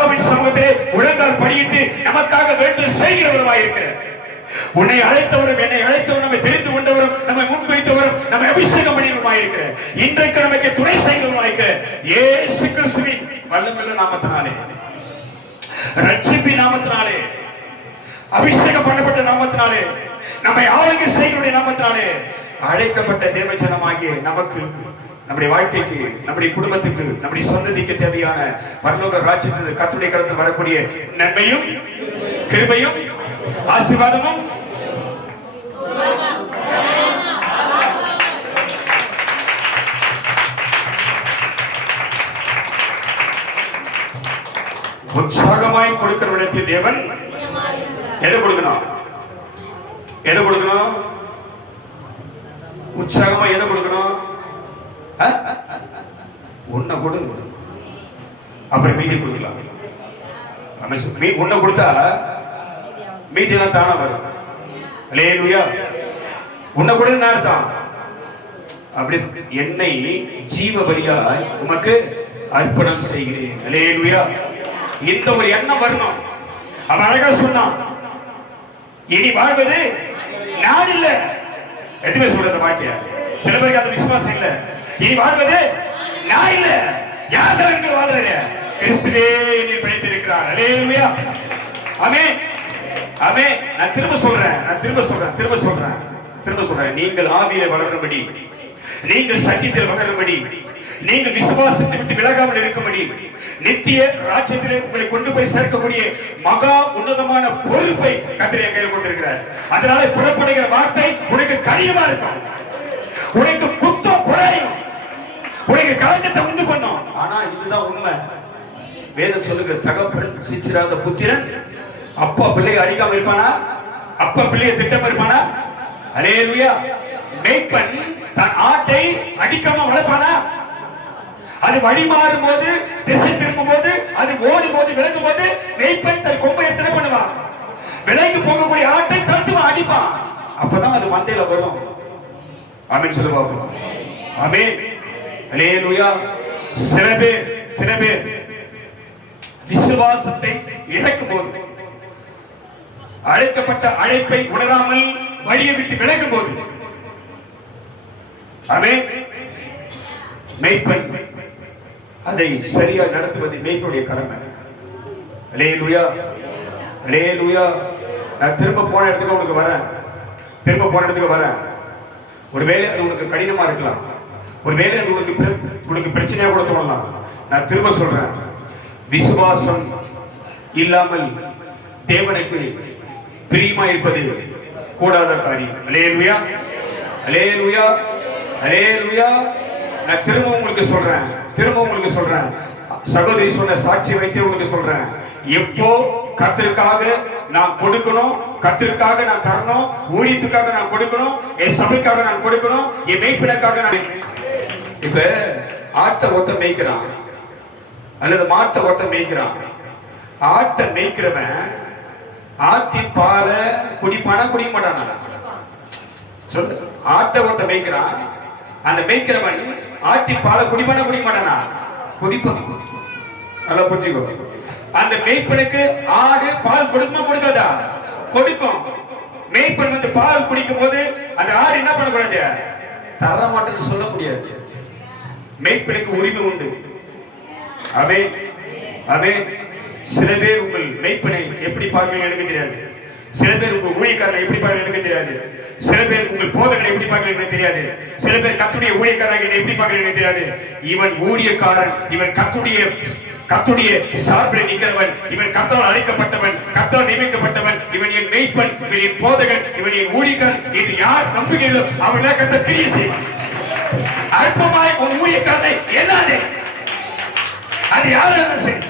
பிதாவின் சமூகத்திலே முழங்கால் படியிட்டு நமக்காக வேண்டும் செய்கிறவருமாயிருக்கிறார். உன்னை அழைத்தவரும் என்னை அழைத்தவரும் நம்மை தெரிந்து கொண்டவரும் நம்மை முன்குறித்தவரும் நம்மை அபிஷேகம் பண்ணியவருமாயிருக்கிற இன்றைக்கு நமக்கு துணை செய்கிறவருமாயிருக்கிற இயேசு கிறிஸ்துவின் வல்லமையுள்ள நாமத்தினாலே, ரட்சிப்பின் நாமத்தினாலே, அபிஷேகம் பண்ணப்பட்ட நாமத்தினாலே, நம்மை ஆளுகை செய்கிற நாமத்தினாலே அழைக்கப்பட்ட தேவஜனமாகிய நமக்கு, நம்முடைய வாழ்க்கைக்கு, நம்முடைய குடும்பத்துக்கு, நம்முடைய சந்ததிக்கு தேவையான பரலோக ராஜ்யத்தில் கர்த்தருடைய கரத்தில் வரக்கூடிய நன்மையும் கிருபையும் ஆசீர்வாதமும் உற்சாகமாய் கொடுக்கிற இடத்தில் தேவன் எதை கொடுக்கணும்? எதை கொடுக்கணும்? உற்சாகமா எதை கொடுக்கணும்? உன்னை கொடு, அப்புறம் மீதி கொடுக்கலாம். உன்னை கொடுத்தா மீதி எல்லாம் தானா வரும். அல்லேலூயா. உன்னை கூட தான் அப்படி என்னை ஜீவ பலியாய் உமக்கு அர்ப்பணம் செய்கிறேன். அல்லேலூயா. இந்த ஒரு எண்ணம் வரணும். அவன் அழகா சொன்னான், இனி வாழ்வது நான் இல்ல. எதுவுமே சொல்றது வாக்கிய சில பேருக்கு அந்த விசுவாசம் இல்ல. இனி வாழ்வது நான் இல்ல, யார் தான் வாழ்றது? கிறிஸ்துவே என்னை படைத்திருக்கிறார். அல்லேலூயா. ஆமென். ஆமென். நான் திரும்ப சொல்றேன். நீங்கள் ஆவியிலே வளரும்படி, நீங்கள் சத்தியத்தில் வளரும்படி, நீங்கள் விசுவாசத்தை விட்டு விலகாமல் இருக்கும்படி, நித்திய ராஜ்யத்திலே உங்களை கொண்டு போய் சேர்க்கக்கூடிய மகா உன்னதமான பொறுப்பை கர்த்தர் என் கையில் கொண்டிருக்கிறார். அதனால புறப்படுகிற வார்த்தை உனக்கு கடினமா இருக்கும், உனக்கு குத்தம் குறையும், உனக்கு கலக்கத்தை உண்டு பண்ணும். ஆனா இதுதான் உண்மை. வேதம் சொல்லுகிற தகப்பன் சிச்சிராத புத்திரன் அப்பா பிள்ளையை அடிக்காம இருப்பானா? அப்பா பிள்ளையை திட்டமா இருப்பானா? அல்லேலூயா. மேய்ப்பன் தன் ஆட்டை அடிக்காம வளர்ப்பானா? அது வழி மாறும் போது, திசை திரும்பும் போது, அது ஓடும் போது, விலகும் போது மேய்ப்பன் தன் கொம்பை எடுத்து பண்ணுவான். விலகி போகக்கூடிய ஆட்டை தடுத்துவான், அடிப்பான். அப்பதான் அது மந்தையில வரும். ஆமென் சொல்லுவாங்க. ஆமென். அல்லேலூயா. சில பேர் விசுவாசத்தை இழக்கும் போது, அழைக்கப்பட்ட அழைப்பை உணராமல் வழியை விட்டு விலகும் போது, ஆமென், மேய்ப்பன் அதை சரியா நடத்துவது மேய்ப்பனுடைய கடமை. அல்லேலூயா. அல்லேலூயா. நான் திரும்ப போன இடத்துக்கு வரேன். ஒருவேளை அது உனக்கு கடினமா இருக்கலாம், ஒருவேளை அது உனக்கு பிரச்சனையா கூட தோணலாம். நான் திரும்ப சொல்றேன், விசுவாசம் இல்லாமல் தேவனுக்கு பிரியமா இருப்பது கூடாத காரியம். அல்லேலூயா. அல்லேலூயா. அல்லேலூயா. நான் திரும்ப உங்களுக்கு சொல்றேன், சகோதரி சொன்ன சாட்சி வைத்து உங்களுக்கு சொல்றேன், எப்போ கர்த்தருக்காக நான் கொடுக்கணும், கர்த்தருக்காக நான் தரணும், ஊழியத்துக்காக நான் கொடுக்கணும், என் சபைக்காக நான் கொடுக்கணும், என் மேய்ப்பினக்காக நான். இப்ப ஆட்டை ஒருத்த மேய்க்கிறான் அல்லது மாட்டை ஒருத்த மேய்க்கிறான். ஆட்டை மேய்க்கிறவன் ஆட்டின் பாலை குடிப்பானா குடிக்க மாட்டானா? சொல்லு. ஆட்டை ஒருத்த மேய்க்கிறான், அந்த மேய்க்கிறவன் ஆட்டின் பாலை குடிப்பானா குடிக்க மாட்டானா? குடிப்பான். நல்லா புரிஞ்சுக்கோ. அந்த மேய்ப்பனுக்கு ஆடு பால் கொடுக்குமா கொடுக்காதா? கொடுக்கும். மேய்ப்பன் வந்து பால் குடிக்கும் போது அந்த ஆடு என்ன பண்ணக்கூடாது? தர மாட்டேன்னு சொல்ல முடியாது. மேய்ப்பனுக்கு உரிமை உண்டு. ஆமென். ஆமென். சில பேர் உங்கள் மேய்ப்பனை எப்படி பார்க்கணும் எனக்கு தெரியாது. சில பேர் உங்கள் ஊழியக்காரனை எப்படி பார்க்கணும் எனக்கு தெரியாது. சில பேர் உங்கள் போதகனை எப்படி பார்க்கணும் எனக்கு தெரியாது. சில பேர் கர்த்தருடைய ஊழியக்காரனை எப்படி பார்க்கணும் எனக்கு தெரியாது. இவன் ஊழியக்காரன், இவன் கர்த்தருடைய சார்பில் நிற்கிறவன், இவன் கர்த்தரால் அழைக்கப்பட்டவன், கர்த்தரால் நியமிக்கப்பட்டவன், இவன் என் மேய்ப்பன், இவன் என் போதகன், இவன் என் ஊழியக்காரன் என்று யார் நம்புகிறீர்களோ அவனை கர்த்தர் கிரியை செய்வான். அற்பமாய் உன் ஊழியக்காரனை என்னாதே. அது யாரும் சரி.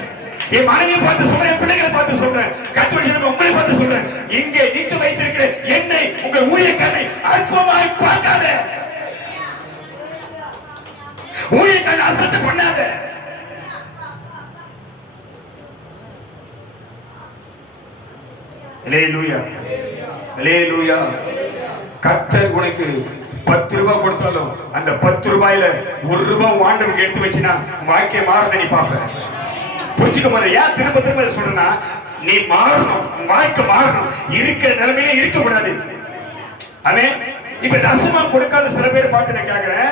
என் மனைவியை பார்த்து சொல்றேன், பிள்ளைகளை பார்த்து சொல்றேன், கர்த்தருடைய உங்களை பார்த்து சொல்றேன், இங்கே நிற்க வைத்திருக்கிற என்னை உங்கள் ஊழியக்காரனை அற்பமாய் பார்க்காத, ஊழியக்காரனை அசட்டை பண்ணாத. அல்லேலூயா. அல்லேலூயா. கர்த்தர் உனக்கு 10 ரூபாய் கொடுத்தாலும் அந்த 10 ரூபாயில 1 ரூபாய் ஆண்டவருக்கு எடுத்து வச்சினா வாழ்க்கை மாறத நீ பாப்ப. புரிஞ்சுக்க மாதிரி ஏன் திரும்ப திரும்ப சொல்றேன்னா, நீ மாறணும், வாழ்க்கை மாறணும், இருக்கிற நிலைமையில இருக்க கூடாது. அதே இப்ப தசமா கொடுக்காத சில பேர் பார்த்து நான் கேட்கிறேன்,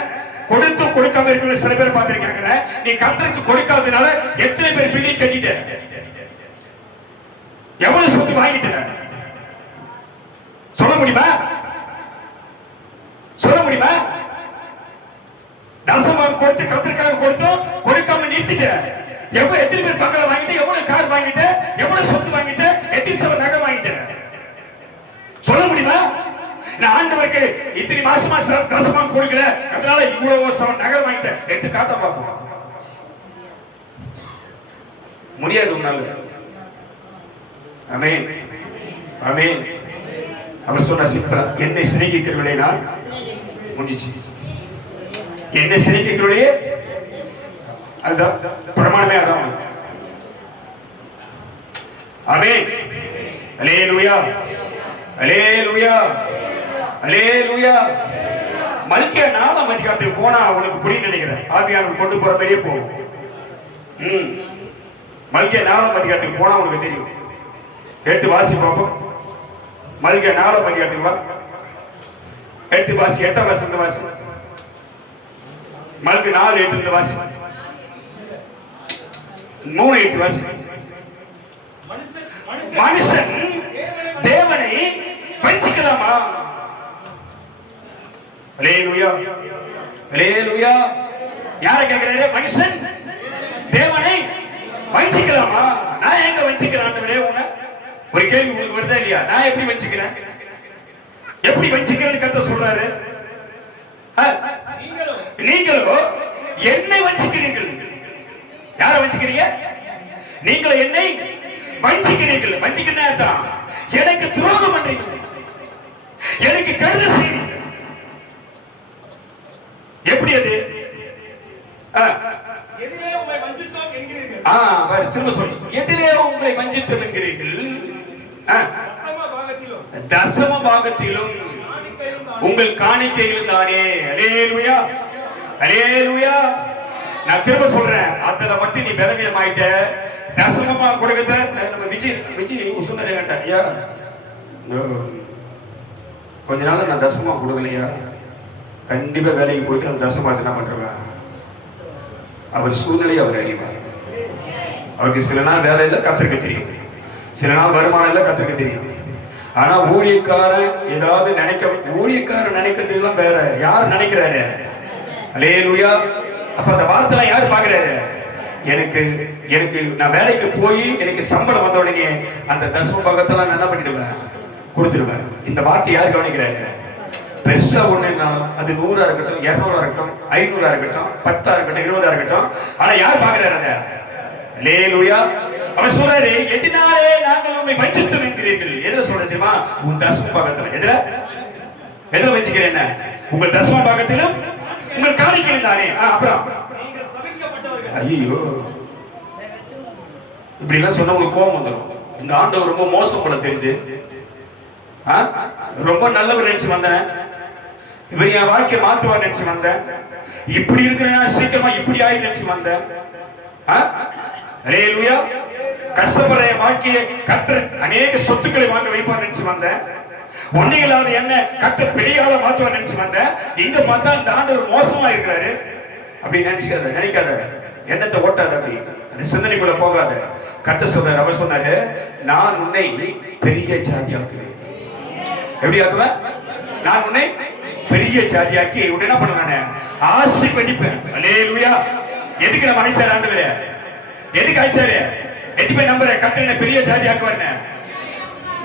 கொடுத்து கொடுக்காம இருக்கிற சில பேர் பார்த்து கேட்கிறேன், நீ கர்த்தருக்கு கொடுக்காதனால எத்தனை பேர் பில்டிங் கட்டிட்ட, எவ்வளவு சொத்து வாங்கிட்ட, சொல்ல முடியுமா? சொல்ல முடியுமா? தசமம் கொடுத்து கர்த்தருக்காக கொடுத்தோம், கொடுக்காம நிறுத்திட்ட. எவ்வளவு எத்தனை பேர் பங்களா வாங்கிட்டு, எவ்வளவு கார் வாங்கிட்டு, எவ்வளவு சொத்து வாங்கிட்டு, எத்தனை நகை வாங்கிட்டு, சொல்ல முடியுமா? நான் ஆண்டவருக்கு இத்தனை மாசமா தசமம் கொடுக்கல, அதனால இவ்வளவு நகை வாங்கிட்டு எடுத்து காட்ட பார்ப்போம். முடியாது உன்னால. ஆமென், ஆமென். அவர் சொன்ன சிம்பிளா, என்னை சிநேகிக்கிறவர்களே நான் முடிச்சு, என்னை சிநேகிக்கிறவர்களே, அதுதான் பிரமாணமே, அதான். ஆமென். அல்லேலூயா, அல்லேலூயா, அல்லேலூயா. மல்கியா 4ஆம் அதிகாரத்துக்கு போனா உனக்கு புரிய நினைக்கிறேன், ஆவியானவர் கொண்டு போற மாதிரியே போகும். மல்கியா 4ஆம் அதிகாரத்துக்கு போனா உனக்கு தெரியும். எடுத்து வாசி பார்ப்போம். மல்கியா 4ஆம் அதிகாரத்துக்கு வா, எடுத்து வாசி. 8ஆம் வசனம் வாசி. மல்கியா 4:8 வாசி. 3:8 வாசி. மனுஷன் தேவனை வஞ்சிக்கலாமா? அல்லேலூயா, அல்லேலூயா. யாரை கேட்கிறாரு? மனுஷன் தேவனை வஞ்சிக்கலாமா? நான் எங்க வஞ்சிக்கிறேன் ஆண்டவரே? உன்னை ஒரு கேள்வி உங்களுக்கு வருதா இல்லையா? நான் எப்படி வஞ்சிக்கிறேன்? எப்படி வஞ்சிக்கிறேன்னு கர்த்தர் சொல்றாரு. நீங்களோ என்னை வஞ்சிக்கிறீர்கள். யாரை வஞ்சிக்கிறீங்க? நீங்களும் என்னை வஞ்சிக்கிறீர்கள். வஞ்சிக்கிறதா எனக்கு துரோகம் பண்றீங்க, எனக்கு கெடுதல் செய்றீங்க. எப்படி அது? எதிலே உங்களை வஞ்சித்தோம் என்கிறீர்கள். திரும்ப சொல்லு. எதிலே உங்களை வஞ்சித்தோம் என்கிறீர்கள்? தசம பாகத்திலும் உங்கள் காணிக்கையிலும் தானே. அல்லேலூயா, அல்லேலூயா. நான் திரும்ப சொல்றேன், அதுல மட்டும் நீ பலவீனம் ஆயிட்ட. தசமமா கொடுக்கத நம்ம விஜய் சொன்னாரு கேட்டா, ஐயா கொஞ்ச நாள் நான் தசமா கொடுக்கலையா, கண்டிப்பா வேலைக்கு போயிட்டு அந்த தசமாச்சு என்ன பண்றேன். அவர் சூழ்நிலையை அவர் அறிவார். அவருக்கு சில நாள் வேலை இல்லை, கர்த்தருக்கு தெரியும். சில நாள் வருமானம் இல்லை, கர்த்தருக்கு தெரியும். ஆனா ஊழியக்காரன் ஏதாவது ஊழியக்காரன் நினைக்கிறது எல்லாம் வேற. யார் நினைக்கிறாரு? அல்லேலூயா. அப்ப அந்த வார்த்தை யார் பாக்குறாரு? எனக்கு எனக்கு நான் வேலைக்கு போய் எனக்கு சம்பளம் வந்த உடனே அந்த தசம பாகத்தெல்லாம் நான் என்ன பண்ணிடுவேன்? கொடுத்துருவேன். இந்த வார்த்தை யார் கவனிக்கிறாரு? பெருசா ஒண்ணுனாலும் அது 100 இருக்கட்டும், 200 இருக்கட்டும், 500 இருக்கட்டும், 10 இருக்கட்டும், 20 இருக்கட்டும், ஆனா யார் பாக்குறாரு அத? அல்லேலூயா. அவர் சொல்றாரு, எதினாலே நாங்கள் உம்மை வஞ்சித்தோம் என்கிறீர்கள். எதுல சொல்ற தெரியுமா? உன் தசம பாகத்துல. எதுல வஞ்சிக்கிறேன்? உங்கள் தசம பாகத்திலும் உங்கள் காணிக்கையிலும் தானே. அப்புறம் ஐயோ, இப்படி எல்லாம் சொன்ன உங்களுக்கு கோபம் வந்துடும். இந்த ஆண்டவர் ரொம்ப மோசம் போல தெரியுது. ரொம்ப நல்லவர் நினைச்சு வந்தேன், இவர் என் வாழ்க்கையை மாத்துவார் நினைச்சு வந்தேன், இப்படி இருக்கிறேன்னா சீக்கிரமா இப்படி ஆயி நினைச்சு வந்தேன். அல்லேலூயா. கஷ்டப்படுற என் வாழ்க்கையை கர்த்தர் அநேக சொத்துக்களை வாங்க வைப்பார் நினைச்சு வந்தேன். ஒன்னே இல்லாத என்ன கர்த்தர் பெரிய ஆளா மாத்துவார் நினைச்சு வந்தேன். இங்க பார்த்தா இந்த ஆண்டவர் மோசமா இருக்கிறாரு. அப்படி நினைக்காத, எண்ணத்தை ஓட்டாத, அப்படி அந்த சிந்தனைக்குள்ள போகாத. கர்த்தர் சொல்றாரு, அவர் சொன்னாரு, நான் உன்னை பெரிய ஜாதியாக்குவேன். எப்படி ஆக்குவேன்? நான் உன்னை பெரிய ஜாதியாக்கி உன்னை என்ன பண்ணுவேன்? ஆசீர்வதிப்பேன். அல்லேலூயா. எதுக்கு நம்ம அழைச்சாரு ஆண்டவரே? எதுக்கு அழைச்சாரு? எது போய் நம்புற? கர்த்தர் என்ன பெரிய ஜாதியாக்குவார்.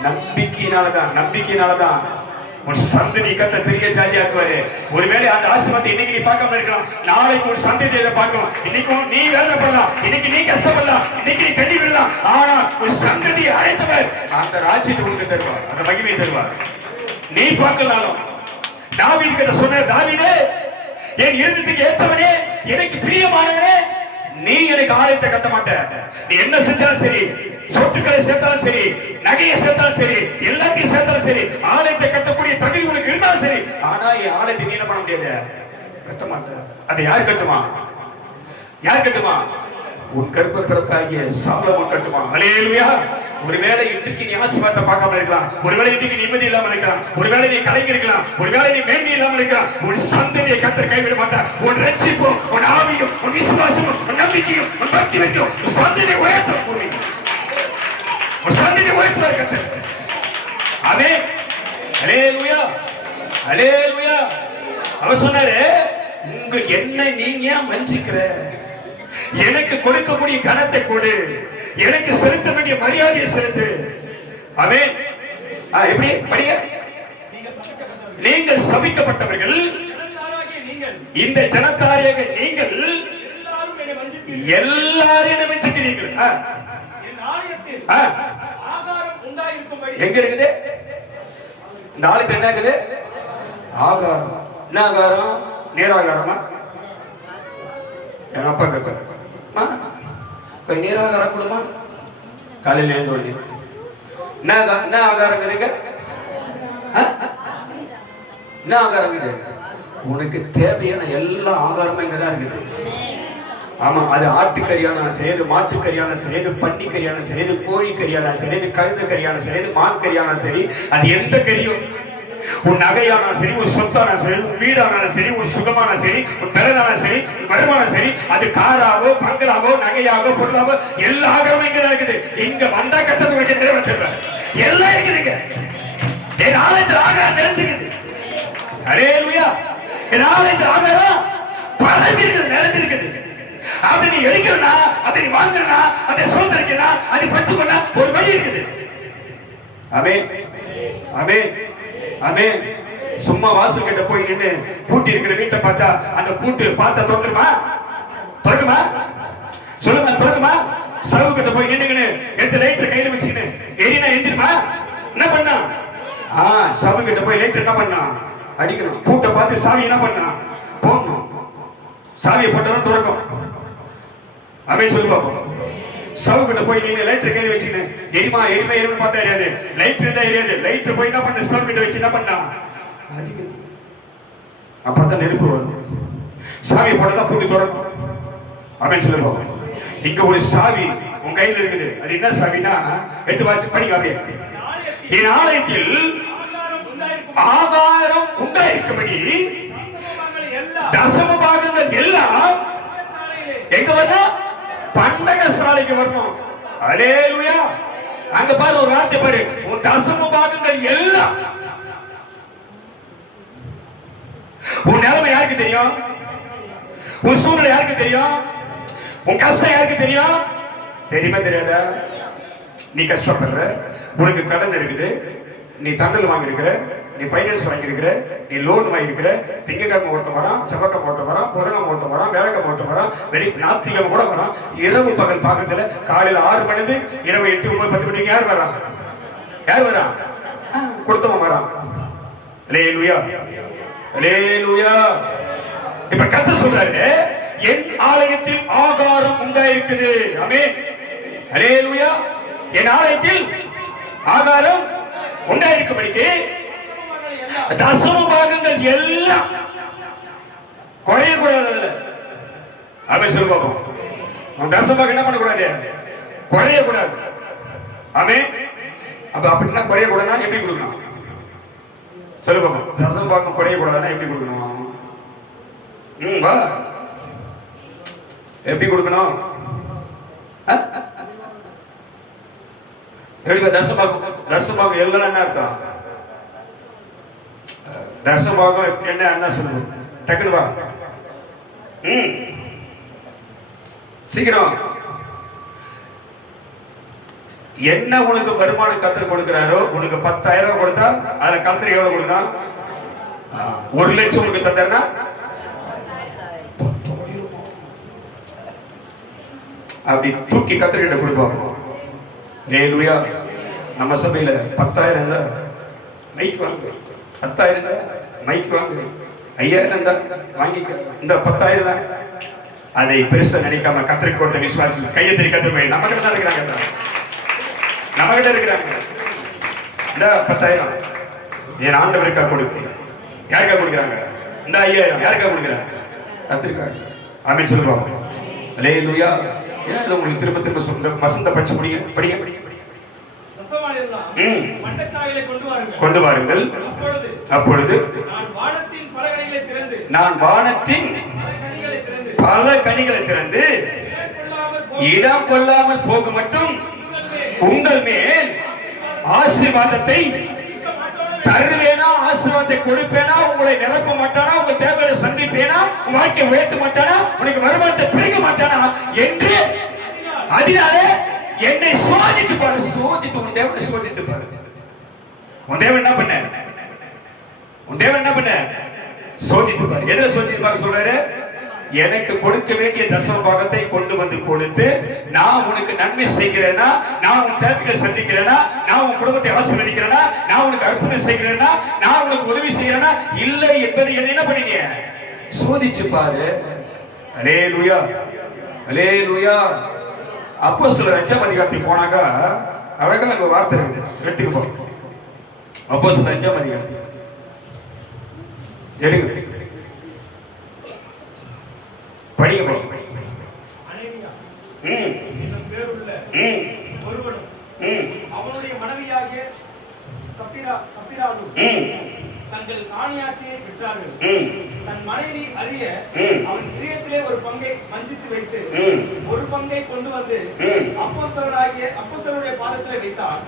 நம்பிக்கையினாலதான், நம்பிக்கையினாலதான் உன் சந்ததி கர்த்தர் பெரிய ஜாதியாக்குவாரு. ஒருவேளை அந்த ஆசீர்வாதத்தை இன்னைக்கு நீ பார்க்காம இருக்கலாம், நாளைக்கு ஒரு சந்ததியை இதை பார்க்கலாம். இன்னைக்கு நீ வேதனைப்படலாம், இன்னைக்கு நீ கஷ்டப்படலாம், இன்னைக்கு நீ கண்ணி விடலாம். ஆனா ஒரு சந்ததியை அழைத்தவர் அந்த ராஜ்யத்தை உனக்கு தருவார், அந்த மகிமையை தருவார். நீ பார்க்கலாலும் தாவீது கிட்ட சொன்ன, தாவீதே என் இருதயத்துக்கு ஏற்றவனே, எனக்கு பிரியமானவனே, நீ எனக்கு ஆலயத்தை கட்ட மாட்ட. நீ என்ன செஞ்சாலும் சரி, சொத்துக்களை சேர்த்தாலும் சரி, நகையை சேர்த்தாலும் சரி, எல்லாத்தையும் சேர்த்தாலும் சரி, ஆலயத்தை கட்டக்கூடிய தகுதி உனக்கு இருந்தாலும் சரி, ஆனா என் ஆலயத்தை நீ என்ன பண்ண முடியாது? கட்ட மாட்ட. அதை யார் கட்டுமா? யார் கட்டுமா? உன் கர்ப்ப பிறப்பாகிய சாலமோன் கட்டுவான். அல்லேலூயா. ஒருவேளை இன்றைக்கு நீ ஆசீர்வாதத்தை பார்க்காம இருக்கலாம், ஒருவேளை இன்றைக்கு நிம்மதி இல்லாம இருக்கலாம், ஒருவேளை நீ கலங்கி இருக்கலாம், ஒருவேளை நீ மேன்மை இல்லாம இருக்கலாம். உன் சந்ததியை கர்த்தர் கைவிட மாட்டார். உன் ரட்சிப்பும் உன் ஆவியும் உன் விசுவாசமும் உன் நம்பிக்கையும் உன் பக்தி வைக்கும் உன் சந்ததியை உயர்த்த முடியும். உன் சந்ததியை உயர்த்துவார் கர்த்தர். ஆமென். அல்லேலூயா. அல்லேலூயா. அவர் சொன்னாரு, உங்க என்ன நீங்க வஞ்சிக்கிற, எனக்கு கொடுக்கக்கூடிய கனத்தை கொடு, எனக்கு செலுத்த வேண்டிய மரியாதையை செலுத்து. ஆமென். எப்படி படிங்க? நீங்கள் சபிக்கப்பட்டவர்கள், இந்த ஜனத்தாரியாக நீங்கள் எல்லாரும் வஞ்சிக்கிறீர்கள். எங்க இருக்குது இந்த ஆளுக்கு? என்ன இருக்குது? ஆகாரம். என்ன ஆகாரம்? நீராகாரமா? எங்க அப்பா கேட்பாரு, நீராகாரம் கொடுமா? காலையில் எழுந்து ஒண்ணு என்ன ஆகாரம் இருக்குதுங்க? என்ன ஆகாரம் இருக்குது? உனக்கு தேவையான எல்லா ஆகாரமும் இங்கதான் இருக்குது. ஆமா, அது ஆட்டுக்கறியான சரி, அது மாட்டுக்கறியான சரி, அது பன்னிக்கறியான சரி, அது கோழிக்கறியான சரி, அது கழுது கறியான சரி, அது மான் கறியான சரி, அது எந்த கறியும், உன் நகையான சரி, ஒரு சொத்தான சரி, உன் வீடான சரி, ஒரு சுகமான சரி, உன் பிறதான சரி, வருமானம் சரி, அது காராவோ பங்களாவோ நகையாவோ பொருளாவோ எல்லா ஆகாரமும் இங்க இருக்குது. இங்க வந்தா கட்டத்தை நிறைவேற்ற எல்லாம் இருக்குதுங்க. என் ஆலயத்தில் ஆகாரம் நிறைஞ்சிருக்குது. அல்லேலூயா. என் ஆலயத்தில் ஆகாரம் பரவி இருக்குது, நிறைஞ்சிருக்குது. அதை நீ எடுக்கிறனா, அதை நீ வாங்குறனா, அதை சுதந்திரிக்கிறனா, அதை பற்றுக்கொண்டா ஒரு வழி இருக்குது. ஆமென். ஆமென். ஆமென். சும்மா வாசல் கிட்ட போய் நின்று பூட்டி இருக்கிற வீட்டை பார்த்தா அந்த பூட்டு பார்த்தா திறக்குமா? திறக்குமா? சொல்லுமா, திறக்குமா? சவு கிட்ட போய் நின்னுங்கன்னு எந்த லைட்டர் கையில வச்சுக்கின்னு எரினா எஞ்சிருமா? என்ன பண்ணா? சவு கிட்ட போய் லைட்டர் என்ன பண்ணா? அடிக்கணும். பூட்டை பார்த்து சாவி என்ன பண்ணா? போடணும். சாவியை போட்டாலும் திறக்கும். அவன் சொல்லி பார்ப்போம். சவு கிட்ட போய் நீங்க லைட்டர் கையில வச்சுக்கின்னு எரிமா எரிமா எரிமா பார்த்தா எரியாது, லைட்டர் தான் எரியாது. லைட்டர் போய் என்ன பண்ண? சவு கிட்ட வச்சு என்ன பண்ணா? அடிக்கணும். அப்பதான் நெருப்பு வரும். சாவி போட்டதான் பூட்டி திறக்கும். அவன் சொல்லி பார்ப்போம். இங்க ஒரு சாவி உன் கையில இருக்குது. அது என்ன சாவினா, 8 வாசி படிங்க அப்படியே. என் ஆலயத்தில் ஆகாரம் உண்டாயிருக்கும்படி தசம பாகங்கள் எல்லாம் எங்க வரணும்? பண்டக சாலைக்கு வரணும். அல்லேலூயா. அங்க பாரு, ஒரு வார்த்தை பாரு, உன் தசம பாகங்கள் எல்லாம். உன் நிலைமை யாருக்கு தெரியும்? உன் சூழ்நிலை யாருக்கு தெரியும்? உன் கஷ்டம் யாருக்கு தெரியும்? தெரியுமா தெரியாதா? நீ கஷ்டப்படுற, உனக்கு கடன் இருக்குது, நீ தண்டல் வாங்கியிருக்கிற, நீ பைனான்ஸ் வாங்கியிருக்கிற, நீ லோன் வாங்கியிருக்கிற, திங்கக்கிழமை ஒருத்தன் வரான், செவ்வாய்க்கிழமை ஒருத்தன் வரான், புதன்கிழமை ஒருத்தன் வரான், வியாழக்கிழமை ஒருத்தன் வரான், ஞாயிற்றுக்கிழமை கூட வரான். இரவு பகல் பார்க்கறதுல காலையில 6 மணிது இரவு 8, 9, 10 மணிக்கு யார் வரான்? யார் வரான்? கொடுத்தவன் வரான். அல்லேலூயா. அல்லேலூயா. இப்ப கர்த்தர் சொல்றாரு, என் ஆலயத்தில் ஆகாரம் உண்டாயிருக்குது. ஆமென். அல்லேலூயா. என் ஆலயத்தில் ஆகாரம் உண்டாயிருக்கும்படிக்கு தசம பாகங்கள் எல்லாம் குறைய கூடாது. ஆமென் சொல்லு பாப்போம். உன் தசம பாகம் என்ன பண்ணக்கூடாது? குறைய கூடாது. ஆமென். அப்ப அப்படின்னா குறைய கூடாதுன்னா எப்படி கொடுக்கணும்? சொல்லு பாப்போம். தசம பாகம் குறைய கூடாதுன்னா எப்படி கொடுக்கணும்? வா, எப்படி கொடுக்கணும்? எப்படி? தசபாகம் எல்லாம் என்ன அர்த்தம்? தசபாகம் என்ன சொல்லுங்க, டக்குனு வா. சீக்கிரம். என்ன உனக்கு வருமானம் கத்தர் கொடுக்கிறாரோ, உனக்கு 10,000 ரூபாய் கொடுத்தா அதுல கத்தர் எவ்வளவு கொடுக்கணும்? 1 லட்சம் உனக்கு தந்தாருன்னா 10,000 அப்படி தூக்கி கத்தர்கிட்ட கொடுப்பாங்க. அல்லேலூயா. நம்ம சபையில 10,000 இருந்தா மைக் வாங்கு, 10,000 இருந்தா மைக் வாங்கு, 5,000 இருந்தா வாங்கிக்க. இந்த 10,000 தான். அதை பெருசா நினைக்காம கத்தருக்கு கொடுத்த விசுவாசி கையெத்திரி கத்துமே. நம்ம கிட்ட தான் இருக்கிறாங்க, நம்ம கிட்ட இருக்கிறாங்க. இந்த 10,000 என் ஆண்டவருக்கா கொடுக்குறீங்க. யாருக்கா கொடுக்குறாங்க? இந்த 5,000 யாருக்கா கொடுக்குறாங்க? கத்திரிக்காய். ஆமென் சொல்லுவாங்க. அல்லேலூயா. ஏன் உங்களுக்கு திரும்ப திரும்ப சொல்ற? வசந்த பட்சம் படிங்க. கொண்டு வாருங்கள். அப்பொழுது நான் வானத்தின் பல கனிகளை திறந்து இடம் கொள்ளாமல் போக மட்டும் உங்கள் மேல் ஆசீர்வாதத்தை தருவேனா, ஆசீர்வாதத்தை கொடுப்பேனா, உங்களை நிரப்ப மாட்டானா, உங்க தேவையை சந்திப்பேனா, வாழ்க்கை உயர்த்த மாட்டானா, உனக்கு வருமானத்தை பிரிக்க மாட்டானா என்று அதனாலே என்னை சோதித்து பாரு. சோதித்து உன் தேவனை சோதித்து பாரு. உன் தேவன் என்ன பண்ண? உன் தேவன் என்ன பண்ண? சோதித்து பாரு. எதுல சோதித்து பார்க்க சொல்றாரு? எனக்கு கொடுக்க வேண்டிய தசம பாகத்தை கொண்டு வந்து கொடுத்து, நான் உனக்கு நன்மை செய்கிறேனா, நான் உன் தேவைகளை சந்திக்கிறேனா, நான் உன் குடும்பத்தை ஆசீர்வதிக்கிறேனா, நான் உனக்கு அற்புதம் செய்கிறேனா, நான் உனக்கு உதவி செய்கிறேனா இல்லை என்பதை என்ன பண்ணீங்க? சோதிச்சு பாரு. அல்லேலூயா, அல்லேலூயா. அப்போஸ்தலர் 5ஆம் அதிகாரத்துக்கு போனாக்கா அழகா ஒரு வார்த்தை இருக்குது, எடுத்துக்கு போறோம். அப்போஸ்தலர் 5ஆம் அதிகாரம் எடுங்க, படிங்க போறோம். அவனுடைய மனைவியாகிய சப்பிராவும் தங்கள் காணியாட்சியை விற்றார்கள். தன் மனைவி அறிய அவன் இதயத்திலே ஒரு பங்கை வஞ்சித்து வைத்து ஒரு பங்கை கொண்டு வந்து அப்போஸ்தலருடைய பாதத்திலே வைத்தார்.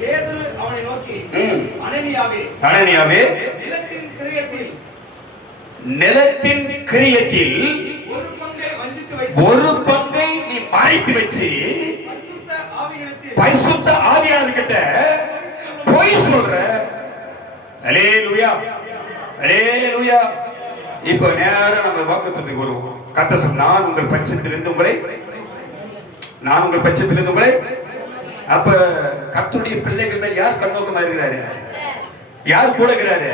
பேதுரு அவனை நோக்கி, அனனியாவே, நிலத்தின் கிரியத்தில் ஒரு பங்கை நீ மறைத்து வச்சு பரிசுத்த ஆவியானவர்கிட்ட போய் சொல்ற. அல்லேலூயா, அல்லேலூயா. இப்போ நேரம் நம்ம வாக்குத்தத்தத்துக்கு வருவோம். கர்த்தர் சொன்னார், நான் உங்கள் பட்சத்திலிருந்து உங்களை. அப்ப கர்த்தருடைய பிள்ளைகள் மேல் யார் கண்ணோக்கமா இருக்கிறாரு? யார் கூட இருக்கிறாரு?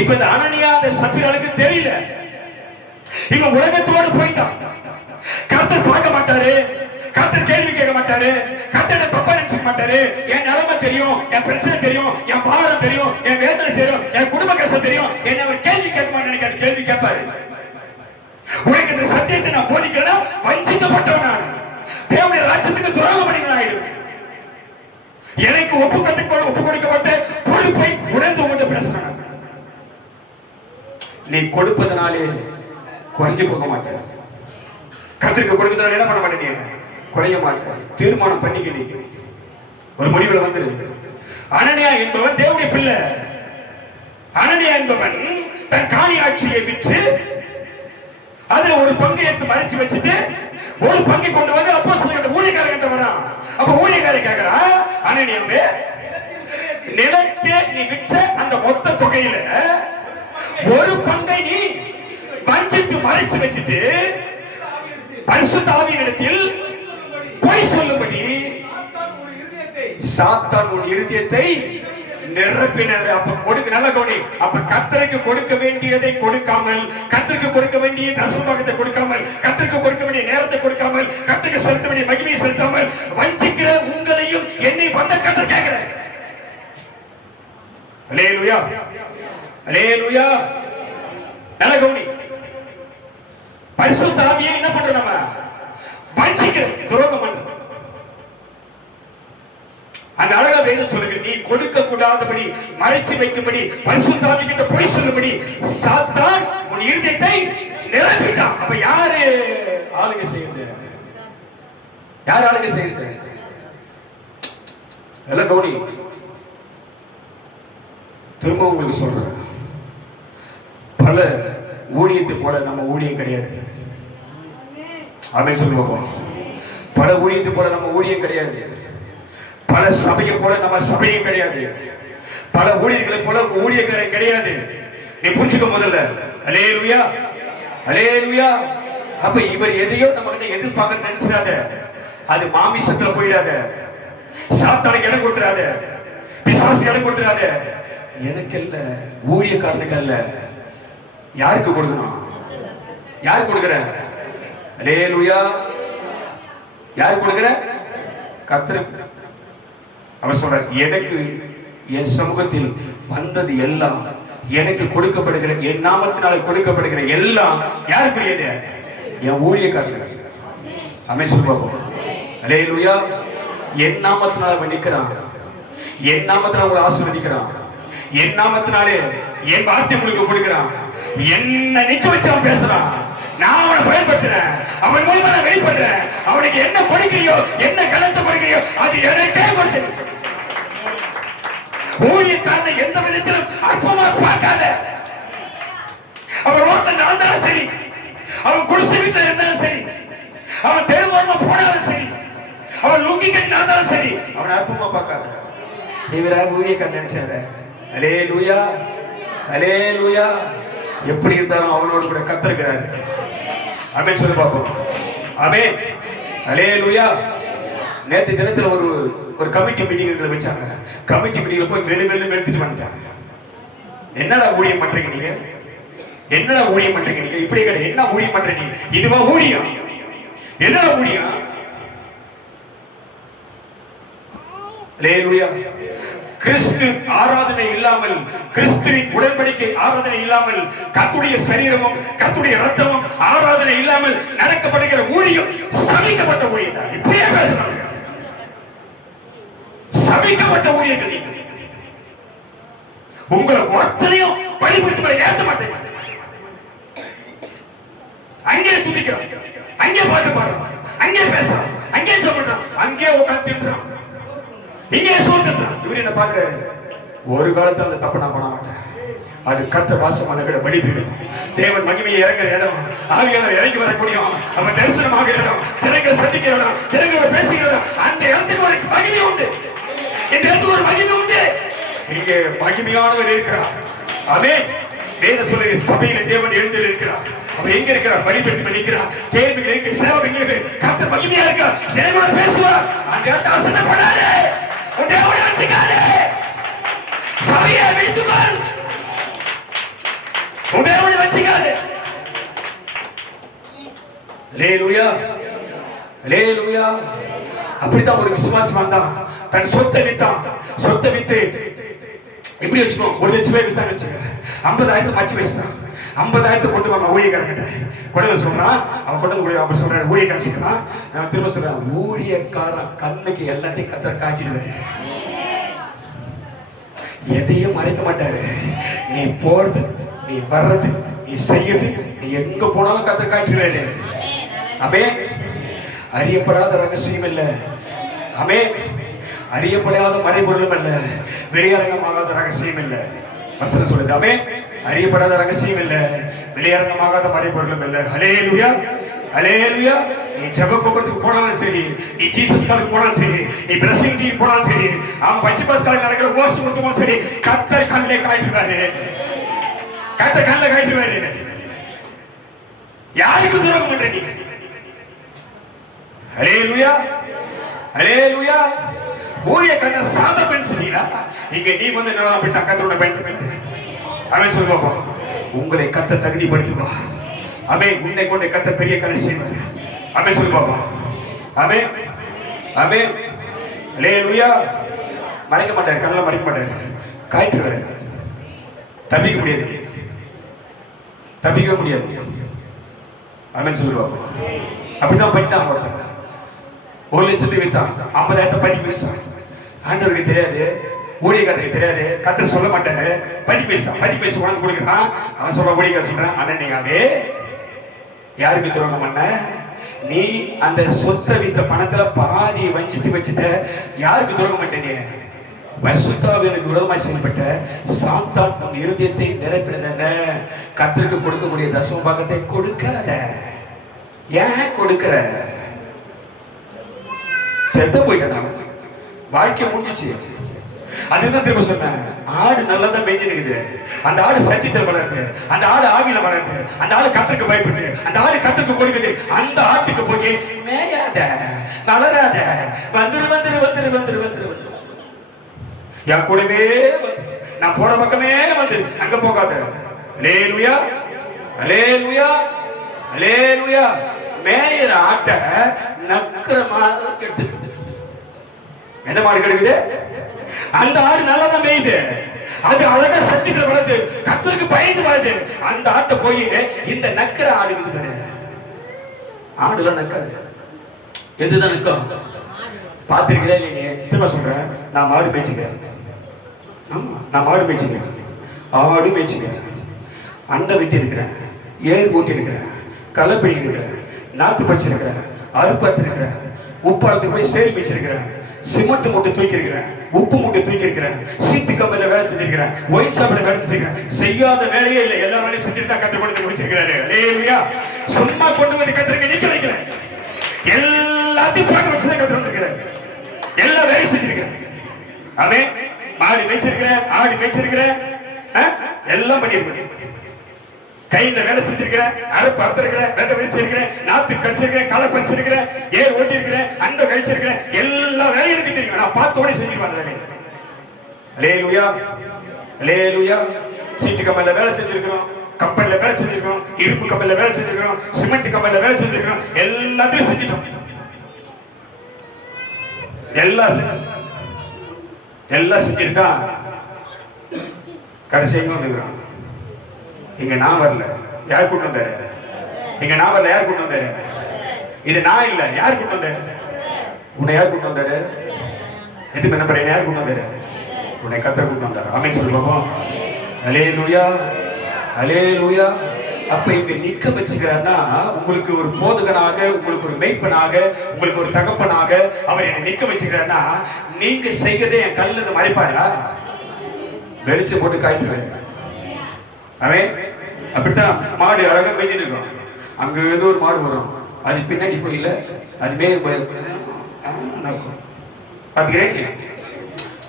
இப்ப இந்த அனனியா அந்த சப்பிராளுக்கு தெரியல. இவன் உலகத்தோடு போயிட்டான். கர்த்தர் பார்க்க மாட்டாரு, கர்த்தர் கேள்வி கேட்க மாட்டாரு, கர்த்தர் தப்பா நினைச்சுக்க மாட்டாரு. என் நிலைமை தெரியும், என் பிரச்சனை தெரியும், என் பாரம் தெரியும், என் வேதனை தெரியும், என் குடும்ப கஷ்டம் தெரியும். என்ன அவர் கேள்வி கேட்க மாட்டேன், கேள்வி கேட்பாரு. உனக்கு இந்த சத்தியத்தை நான் போதிக்கல, வஞ்சிக்கப்பட்டவன் நான், தேவனுடைய ராஜ்யத்துக்கு துரோகம் பண்ணிக்கணும் ஆயிடுவேன். எனக்கு ஒப்பு கொடுக்கப்பட்ட பொறுப்பை உணர்ந்து உங்கள்கிட்ட பேசுறேன். நீ கொடுப்பதனாலே குறைஞ்சு போக மாட்டேன். கர்த்தருக்கு கொடுக்கிறதுனால என்ன பண்ண மாட்டேன்? குறைய மாட்டேன். தீர்மானம் பண்ணிக்கிட்டீங்க, ஒரு முடிவுல வந்துரு. அனனியா என்பவன் தேவனுடைய பிள்ளை. அனனியா என்பவன் தன் காணியாட்சியை விற்று அதுல ஒரு பங்கை எடுத்து மறைச்சு வச்சுட்டு ஒரு பங்கை கொண்டு வந்து அப்போஸ்தலர் ஊழியக்காரங்கிட்ட வரான். அப்ப ஊழியக்காரன் கேக்குறா, அனனியாவே, நிலத்தை நீ விற்ற அந்த மொத்த தொகையில ஒரு பங்கை நீ வஞ்சித்து மறைச்சு வச்சுட்டு பரிசுத்த ஆவியினிடத்தில் பொய் சொல்லும்படி சாத்தான் உன் இருதயத்தை நிரப்பினர். அப்ப கொடுக்க நல்ல கவனி. அப்ப கர்த்தருக்கு கொடுக்க வேண்டியதை கொடுக்காமல், கர்த்தருக்கு கொடுக்க வேண்டிய தசமபாகத்தை கொடுக்காமல், கர்த்தருக்கு கொடுக்க வேண்டிய நேரத்தை கொடுக்காமல், கர்த்தருக்கு செலுத்த வேண்டிய மகிமையை செலுத்தாமல் வஞ்சிக்கிற உங்களையும் என்னை வந்த கர்த்தர் கேட்கிறேன். அல்லேலூயா, அல்லேலூயா. நல்ல கவனி. பரிசுத்த ஆவியை என்ன பண்றோம்? நம்ம வஞ்சிக்கிற, துரோகம் பண்றோம். அந்த அழகா வேதம் சொல்லுங்க, நீ கொடுக்க கூடாதபடி மறைச்சு வைக்கும்படி பரிசுத்த ஆவிகிட்ட போய் சொல்லும்படி சாத்தான் உன் இருதயத்தை நிரப்பிட்டான். அப்ப யாரு ஆளுகை செய்யுது? யார் ஆளுகை செய்யுது? எல்லாம் கவனி. திரும்ப உங்களுக்கு சொல்றேன், பல ஊழியத்தை போல நம்ம ஊழியம் கிடையாது. அப்படின்னு சொல்லுவோம். பல ஊழியத்தை போல நம்ம ஊழியம் கிடையாது. பல சபையை போல நம்ம சபையும் கிடையாது. பல ஊழியர்களை போல ஊழியக்காரை கிடையாது. நீ புரிஞ்சுக்க முதல்ல. அல்லேலூயா, அல்லேலூயா. அப்ப இவர் எதையோ நம்ம கிட்ட எதிர்பார்க்க நினைச்சிடாத. அது மாமிசத்துல போயிடாத. சாத்தானுக்கு இடம் கொடுத்துடாத. பிசாசுக்கு இடம் கொடுத்துடாத. எனக்கு இல்ல, ஊழியக்காரனுக்கு அல்ல. யாருக்கு கொடுக்கணும்? யாரு கொடுக்கிற? அல்லேலூயா. யாரு கொடுக்கிற? கர்த்தருக்கு. அவர் சொல்றார், எனக்கு என் சமூகத்தில் வந்தது எல்லாம், எனக்கு கொடுக்கப்படுகிற, என் நாமத்தினால கொடுக்கப்படுகிற எல்லாம் யாருக்குரியது? என் ஊழியக்காரர்கள். ஆமென் சொல்லுவோம். அல்லேலூயா. என் நாமத்தினால அவன் நிற்கிறான், என் நாமத்தினால உங்களை ஆசீர்வதிக்கிறான், என் நாமத்தினாலே என் வார்த்தை உங்களுக்கு கொடுக்கிறான். என்ன நிக்க வச்சு அவன் பேசுறான், நான் அவனை பயன்படுத்துறேன், அவன் மூலமா நான் வெளிப்படுறேன். அவனுக்கு என்ன கொடுக்கிறியோ, என்ன கலத்தை கொடுக்கிறியோ அது எனக்கே கொடுத்து. ஊழியக்காரனை எந்த விதத்திலும் அற்பமா பார்க்காத. அவன் ரோட்ல நடந்தாலும் சரி, அவன் குடிசை வீட்டில் இருந்தாலும் சரி, அவன் தெருவோரமா போனாலும் சரி, அவன் லுங்கி கட்டி நடந்தாலும் சரி, அவன் அற்பமா பார்க்காத. இவராக ஊழியக்காரன் நினைச்சாரு. அல்லேலூயா, அல்லேலூயா. எப்படி இருந்தாலும் அவனோடு கூட கத்திருக்கிறாரு. ஆமென் சொல்லி பார்ப்போம். ஆமென், அல்லேலூயா. நேற்று தினத்தில் ஒரு கமிட்டி மீட்டிங் வச்சாங்க. கமிட்டி மீட்டிங்ல போய் வெளுத்து வந்துட்டாங்க. என்னடா ஊழியம் பண்றீங்க நீங்க, என்னடா ஊழியம் பண்றீங்க நீங்க, இப்படி கிடையாது. என்ன ஊழியம் பண்றீங்க, இதுவா ஊழியம், என்னடா ஊழியம்? அல்லேலூயா. கிறிஸ்து ஆராதனை இல்லாமல், கிறிஸ்துவின் உடன்படிக்கை ஆராதனை இல்லாமல், கர்த்தருடைய சரீரமும் கர்த்தருடைய இரத்தமும் ஆராதனை இல்லாமல் நடக்கப்படுகிற ஊழியம் சபிக்கப்பட்ட ஊழியம். இப்படியே பேசுறாங்க, சபிக்கப்பட்ட ஊழியர்கள். உங்களை ஒருத்தரையும் வழிபடுத்தி ஏற்ற மாட்டேன். அங்கே துதிக்கிறோம், அங்கே பாட்டு பாடுறோம், அங்கே பேசுறோம், அங்கே சொல்றோம், அங்கே உட்கார்ந்து தின்றோம், இங்கே சோத்துறான். இவர் என்ன பாக்குறாரு, ஒரு காலத்துல அந்த தப்பு நான் பண்ண மாட்டேன். அது கர்த்தர் வாசம் அதை விட வழிபீடு, தேவன் மகிமையை இறங்குற இடம், ஆவியானவர் இறங்கி வரக்கூடிய அவன் தரிசனமாக இடம், ஜனங்களை சந்திக்கிற இடம், ஜனங்களை பேசுகிற இடம், அந்த இடத்துக்கு ஒரு மகிமை உண்டு. இந்த இடத்துக்கு ஒரு மகிமை உண்டு. இங்கே மகிமையானவர் இருக்கிறார். ஆமென். வேத சொல்லுகிற சபையில தேவன் எழுந்து இருக்கிறார். அவர் எங்க இருக்கிறார், பலிபீடத்தில் நிற்கிறார். கேள்விகள் இருக்கு, சேவகங்களுக்கு கர்த்தர் மகிமையா இருக்கார், ஜனங்களோட பேசுவார். அந்த இடத்தை அசைக்கப்படாது. தேவனை வச்சுக்காதே, சபையை வைத்துக்கொள், தேவனை வச்சுக்காதே. அல்லேலூயா, அல்லேலூயா. அப்படித்தான் ஒரு விசுவாசி வந்தான், தன் சொத்தை வித்தான். சொத்தை வித்து எப்படி வச்சுக்கோ, 1 லட்சம் ரூபாய் வித்தான் வச்சுக்க, 50,000 மச்சு வச்சுட்டான். 50,000 கொண்டு வாங்க ஊழியக்காரங்கிட்ட கொண்டு சொல்றான். அவன் கொண்டு கூட அப்படி சொல்றாரு, ஊழியக்காரன் சொல்றான். நான் திரும்ப சொல்றேன், ஊழியக்காரன் கண்ணுக்கு எல்லாத்தையும் கர்த்தர் காட்டிடுவாரு, எதையும் மறைக்க மாட்டாரு. நீ போறது, நீ வர்றது, நீ செய்யறது, நீ எங்க போனாலும் கர்த்தர் காட்டிடுவாரு. ஆமென். அறியப்படாத ரகசியம் இல்ல. ஆமென். அறியப்படாத மறைபொருளும் இல்ல, வெளியரங்கமாகாத ரகசியம் இல்ல. வசனம் சொல்லுது. ஆமென். அறியப்படாத ரகசியம் இல்ல, வெளியரங்கமாகாத மறைபொருளும் இல்ல. ஹல்லேலூயா, ஹல்லேலூயா. நீ ஜெப கூட்டத்துக்கு போனாலும் சரி, நீ ஜீசஸ் காலுக்கு போனாலும் சரி, நீ பிரசிங் டீ போனாலும் சரி, அவன் பச்சைபாஸ் காலுக்கு நடக்கிற ஓசை கொடுத்தும் சரி, கர்த்தர் கண்ணிலே காட்டுவாரு, கர்த்தர் கண்ணில் காட்டுவாரு. யாருக்கு துரோகம் பண்ற நீ? ஹல்லேலூயா, ஹல்லேலூயா. ஊழியக்காரன சாதா பென்சிலா இங்க நீ வந்து என்ன அப்படி கர்த்தரோட பயன்படுத்து. அவன் சொல்லுவான், உங்களை கர்த்தர் தகுதிப்படுத்துவா. அவன் உன்னை கொண்டு கர்த்தர் பெரிய காரியம் செய்வார். அவன் சொல்லுவாப்பா. அவன் அவன் அல்லேலூயா. மறைக்க மாட்டார், கண்ணெல்லாம் மறைக்க மாட்டார், காய்ட்டுவார். தப்பிக்க முடியாது, தப்பிக்க முடியாது. அவன் சொல்லுவாப்பா. அப்படிதான் பண்ணிட்டான் ஒருத்தன். 1 லட்சத்துக்கு வித்தான், 50,000 படிக்க வச்சான். ஆண்டவருக்கு தெரியாது, ஊழியக்காரருக்கு தெரியாது, கர்த்தர் சொல்ல மாட்டாரு. பதி பைசா உணர்ந்து கொடுக்குறான். அவன் சொல்ற ஊழியக்காரர் சொல்றான், அண்ணன் நீங்காவே யாருக்கு துரோகம் பண்ண? நீ அந்த சொத்தை வித்த பணத்துல பாதியை வஞ்சித்து வச்சுட்ட. யாருக்கு துரோகம் பண்ண? பரிசுத்தாவியனுக்கு விரோதமாய் செயல்பட்ட சாத்தான் உன் இருதயத்தை நிரப்பினதென்ன? கர்த்தருக்கு கொடுக்கக்கூடிய தசம பாகத்தை கொடுக்காத. ஏன் கொடுக்கிற? செத்து போயிட்டான், வாழ்க்கை முடிஞ்சிச்சு. அதுதான் திரும்ப சொன்னேன், ஆடு நல்லதான் மேய்ஞ்சிருக்குது, அந்த ஆடு சத்தியத்தில் வளருது, அந்த ஆடு ஆவியில வளருது, அந்த ஆடு கர்த்தருக்கு பயப்பட்டு, அந்த ஆடு கர்த்தருக்கு கொடுக்குது. அந்த ஆட்டுக்கு போய் மேயாத, வளராத, வந்துரு வந்துரு வந்துரு வந்துரு வந்துரு என் கூடவே வந்து, நான் போற பக்கமே வந்து அங்க போகாத. அல்லேலூயா, அல்லேலூயா, அல்லேலூயா. மேயிற ஆட்டை நக்கிற மாதிரி கெடுத்து. என்ன மாடு கெடுக்குது? அந்த ஆடு நல்லாதான் மேயுது, அது அழகா சத்தியத்துல வளருது, கர்த்தருக்கு பயந்து வளருது. அந்த ஆட்டை போய் இந்த நக்கிற ஆடுக்குது பாரு. ஆடுலாம் நக்காது. எதுதான் நிற்கும்? பார்த்துருக்கிறேன் இல்லை நீ? திரும்ப சொல்றேன், நான் மாடு மேய்ச்சிக்கிறேன். ஆமா, நான் மாடு மேய்ச்சிக்கிறேன், ஆடு மேய்ச்சிக்கிறேன், அண்டை வெட்டி இருக்கிறேன், ஏர் ஓட்டி இருக்கிறேன், களை பிடி இருக்கிறேன், நாத்து பறிச்சிருக்கிறேன், அறுப்பாத்து இருக்கிறேன், உப்பாளத்துக்கு போய் சேரி வச்சிருக்கிறேன், சிமெண்ட் மூட்டை தூக்கி இருக்கிறேன், உப்பு மூட்டை தூக்கி இருக்கிறேன், சீட்டு கம்பெனில வேலை செஞ்சிருக்கிறேன், ஒயின் ஷாப்ல வேலை செஞ்சிருக்கிறேன். செய்யாத வேலையே இல்லை, எல்லா வேலையும் செஞ்சுட்டு தான் கற்றுக் கொடுத்து முடிச்சிருக்கிறாரு. அல்லேலூயா. சும்மா கொண்டு வந்து கத்துறீங்க நிக்க வைக்கிறேன், எல்லாத்தையும் பார்க்க வச்சு தான் கற்றுக் இருக்கிறேன், எல்லா வேலையும் செஞ்சிருக்கிறேன். அவன் மாடு மேய்ச்சிருக்கிறேன், ஆடு மேய்ச்சிருக்கிறேன், எல்லாம் பண்ணிருக்கிறேன். கையில வேலை செஞ்சிருக்கிறேன், அறுப்பு அறுத்திருக்கிறேன், வெதை விரிச்சிருக்கிறேன், நாத்து கழிச்சிருக்கிறேன், களை பறிச்சிருக்கிறேன், ஏர் ஓட்டிருக்கிறேன், அண்டை கழிச்சிருக்கிறேன், எல்லா வேலையும் எனக்கு தெரியும். நான் பார்த்தோட செஞ்சிருக்கேன் வேலையை. அல்லேலூயா, அல்லேலூயா. சீட்டு கம்பெனில வேலை செஞ்சிருக்கிறோம், கப்பல்ல வேலை செஞ்சிருக்கிறோம், இரும்பு கப்பல்ல வேலை செஞ்சிருக்கிறோம், சிமெண்ட் கப்பல்ல வேலை செஞ்சிருக்கிறோம், எல்லாத்தையும் செஞ்சிட்டோம். எல்லாம் செஞ்சுட்டு தான் கடைசியாக வந்துக்கிறோம். இங்க நான் வரல, யார் கூட்டு வந்தாரு? இங்க நான் வரல, யார் கூட்டு வந்தாரு? இது நான் இல்ல, யார் கூட்டு வந்தாரு? உன்னை யார் கூட்டு வந்தாரு? எது என்ன பண்ண? யார் கூட்டு வந்தாரு? உன்னை கத்தர் கூட்டு வந்தாரு. ஆமென் சொல்லு பாப்போம். அல்லேலூயா, அல்லேலூயா. அப்ப இங்க நிக்க வச்சுக்கிறாருன்னா, உங்களுக்கு ஒரு போதகனாக, உங்களுக்கு ஒரு மேய்ப்பனாக, உங்களுக்கு ஒரு தகப்பனாக அவர் என்னை நிக்க வச்சுக்கிறாருன்னா, நீங்க செய்யறதே என் கல்ல இருந்து மறைப்பாரா? வெளிச்சம் போட்டு காய்ப்புவாரு. அவன் அப்படித்தான் மாடு அழகா மேய்ஞ்சிட்டு இருக்கும். அங்க ஏதோ ஒரு மாடு வரும், அது பின்னாடி போயில அது மே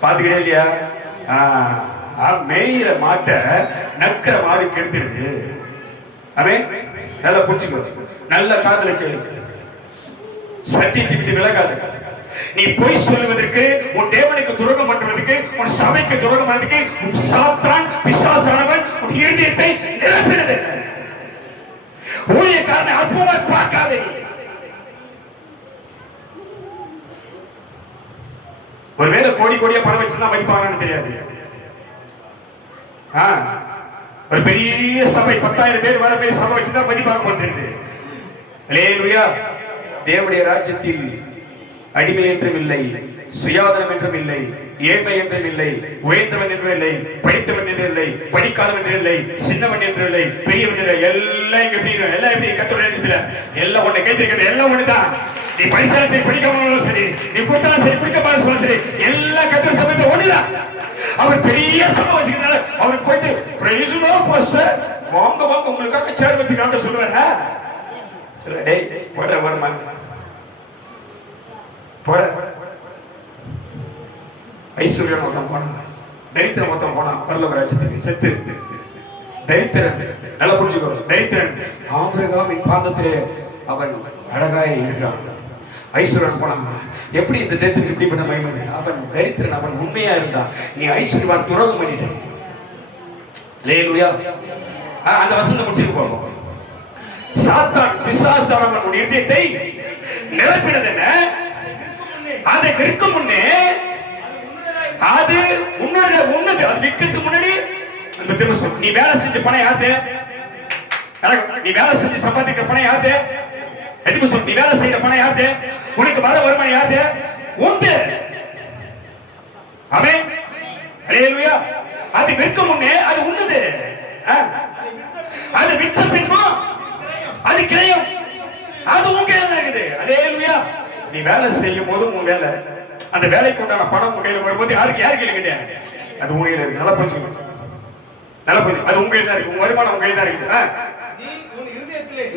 பாத்துக்கிறேன் இல்லையா? மேயிற மாட்டை நக்கிற மாடு கெடுத்துருது. அவன் நல்லா புரிஞ்சுக்கோ, நல்ல காதல கேளு, சத்தியத்தை விட்டு விலகாது. நீ பொய் சொல்லுவதற்கு, உன் தேவனுக்கு துரோகம் பண்றதுக்கு, உன் சபைக்கு துரோகம் பண்றதுக்கு உன் சாத்தான் பிசாசானவன் உன் இருதயத்தை நிரப்பினது. ஊழியக்காரனை அற்புதமா பார்க்காதே. ஒருவேளை கோடி கோடியா பணம் வச்சுதான் மதிப்பாங்கன்னு தெரியாது. ஒரு பெரிய சபை 10,000 பேர் வர பெரிய சபை வச்சுதான் மதிப்பாக போகிறது. அல்லேலூயா. தேவனுடைய ராஜ்யத்தில் அடிமை என்றும் இல்லை, சுயாதனம் என்றும் இல்லை, ஏழ்மை என்றும் இல்லை, உயர்ந்தவன் என்றும் இல்லை, படித்தவன் என்றும் இல்லை, படிக்காதவன் என்றும் இல்லை, சின்னவன் என்றும் இல்லை, பெரியவன் இல்லை. எல்லாம் இங்க எப்படி எல்லாம் எப்படி கத்தோட இடத்துல எல்லாம் ஒண்ணு கைத்திருக்கிறது, எல்லாம் ஒண்ணுதான். நீ படிச்சாலும் சரி, படிக்காமலும் சரி, நீ கொடுத்தாலும் சரி, குடிக்காமலும் சொல்ல சரி, எல்லா கத்தோட சபையில ஒண்ணுதான். அவர் பெரிய சபை வச்சுக்கிறதுனால அவருக்கு போயிட்டு பிரைஸ்லோ பாஸ்டர் வாங்க வாங்க உங்களுக்காக சேர் வச்சுக்கிறான்னு சொல்லுவாரா? சொல்ல டேய் போட வரமா போட. ஐஸ்வர்யம் ஒருத்தன் போனான், தரித்திரம் ஒருத்தன் போனான் பரலோக ராஜ்யத்துக்கு செத்து. தரித்திரன் நல்லா புரிஞ்சுக்கோ, தரித்திரன் ஆபிரகாமின் பாதத்திலே அவன் அழகாய் இருக்கிறான். ஐஸ்வர்யன் போனான். எப்படி இந்த தேசத்துக்கு இப்படி பண்ண மகிமை? அவன் தரித்திரன், அவன் உண்மையா இருந்தான். நீ ஐஸ்வர்யவான் துரோகம் பண்ணிட்ட. அல்லேலூயா. அந்த வசனத்தை முடிச்சுட்டு போவோம். சாத்தான் பிசாசானவன் உன் இதயத்தை நிரப்பினது என்ன? அதை விற்கும் முன்னே அது உன்னுடைய உன்னது. அது விற்கிறதுக்கு முன்னாடி நீ வேலை செஞ்ச பணம் யாரு? நீ வேலை செஞ்சு சம்பாதிக்கிற பணம் யாரு? எதுக்கு சொல்? நீ வேலை செய்யற பணம் யாரு? உனக்கு வர வருமானம் யாரு? உண்டு. ஆமென். அல்லேலூயா. அது விற்கும் முன்னே அது உன்னது. அது விற்ற பின்பு அது கிரயம். அது உங்க கையில இருக்குது. அல்லேலூயா. நீ வேலை செய்யும் போது உன் வேலை, அந்த வேலைக்கு உண்டான பணம் உங்க கையில வரும்போது யாரு கையில கிடையாது, அது உங்க கையில இருக்கு. நல்லா புரிஞ்சுக்கணும், நல்லா புரிஞ்சு. அது உங்க கையில தான் இருக்கு, உங்க வருமானம் உங்க கையில தான் இருக்குது.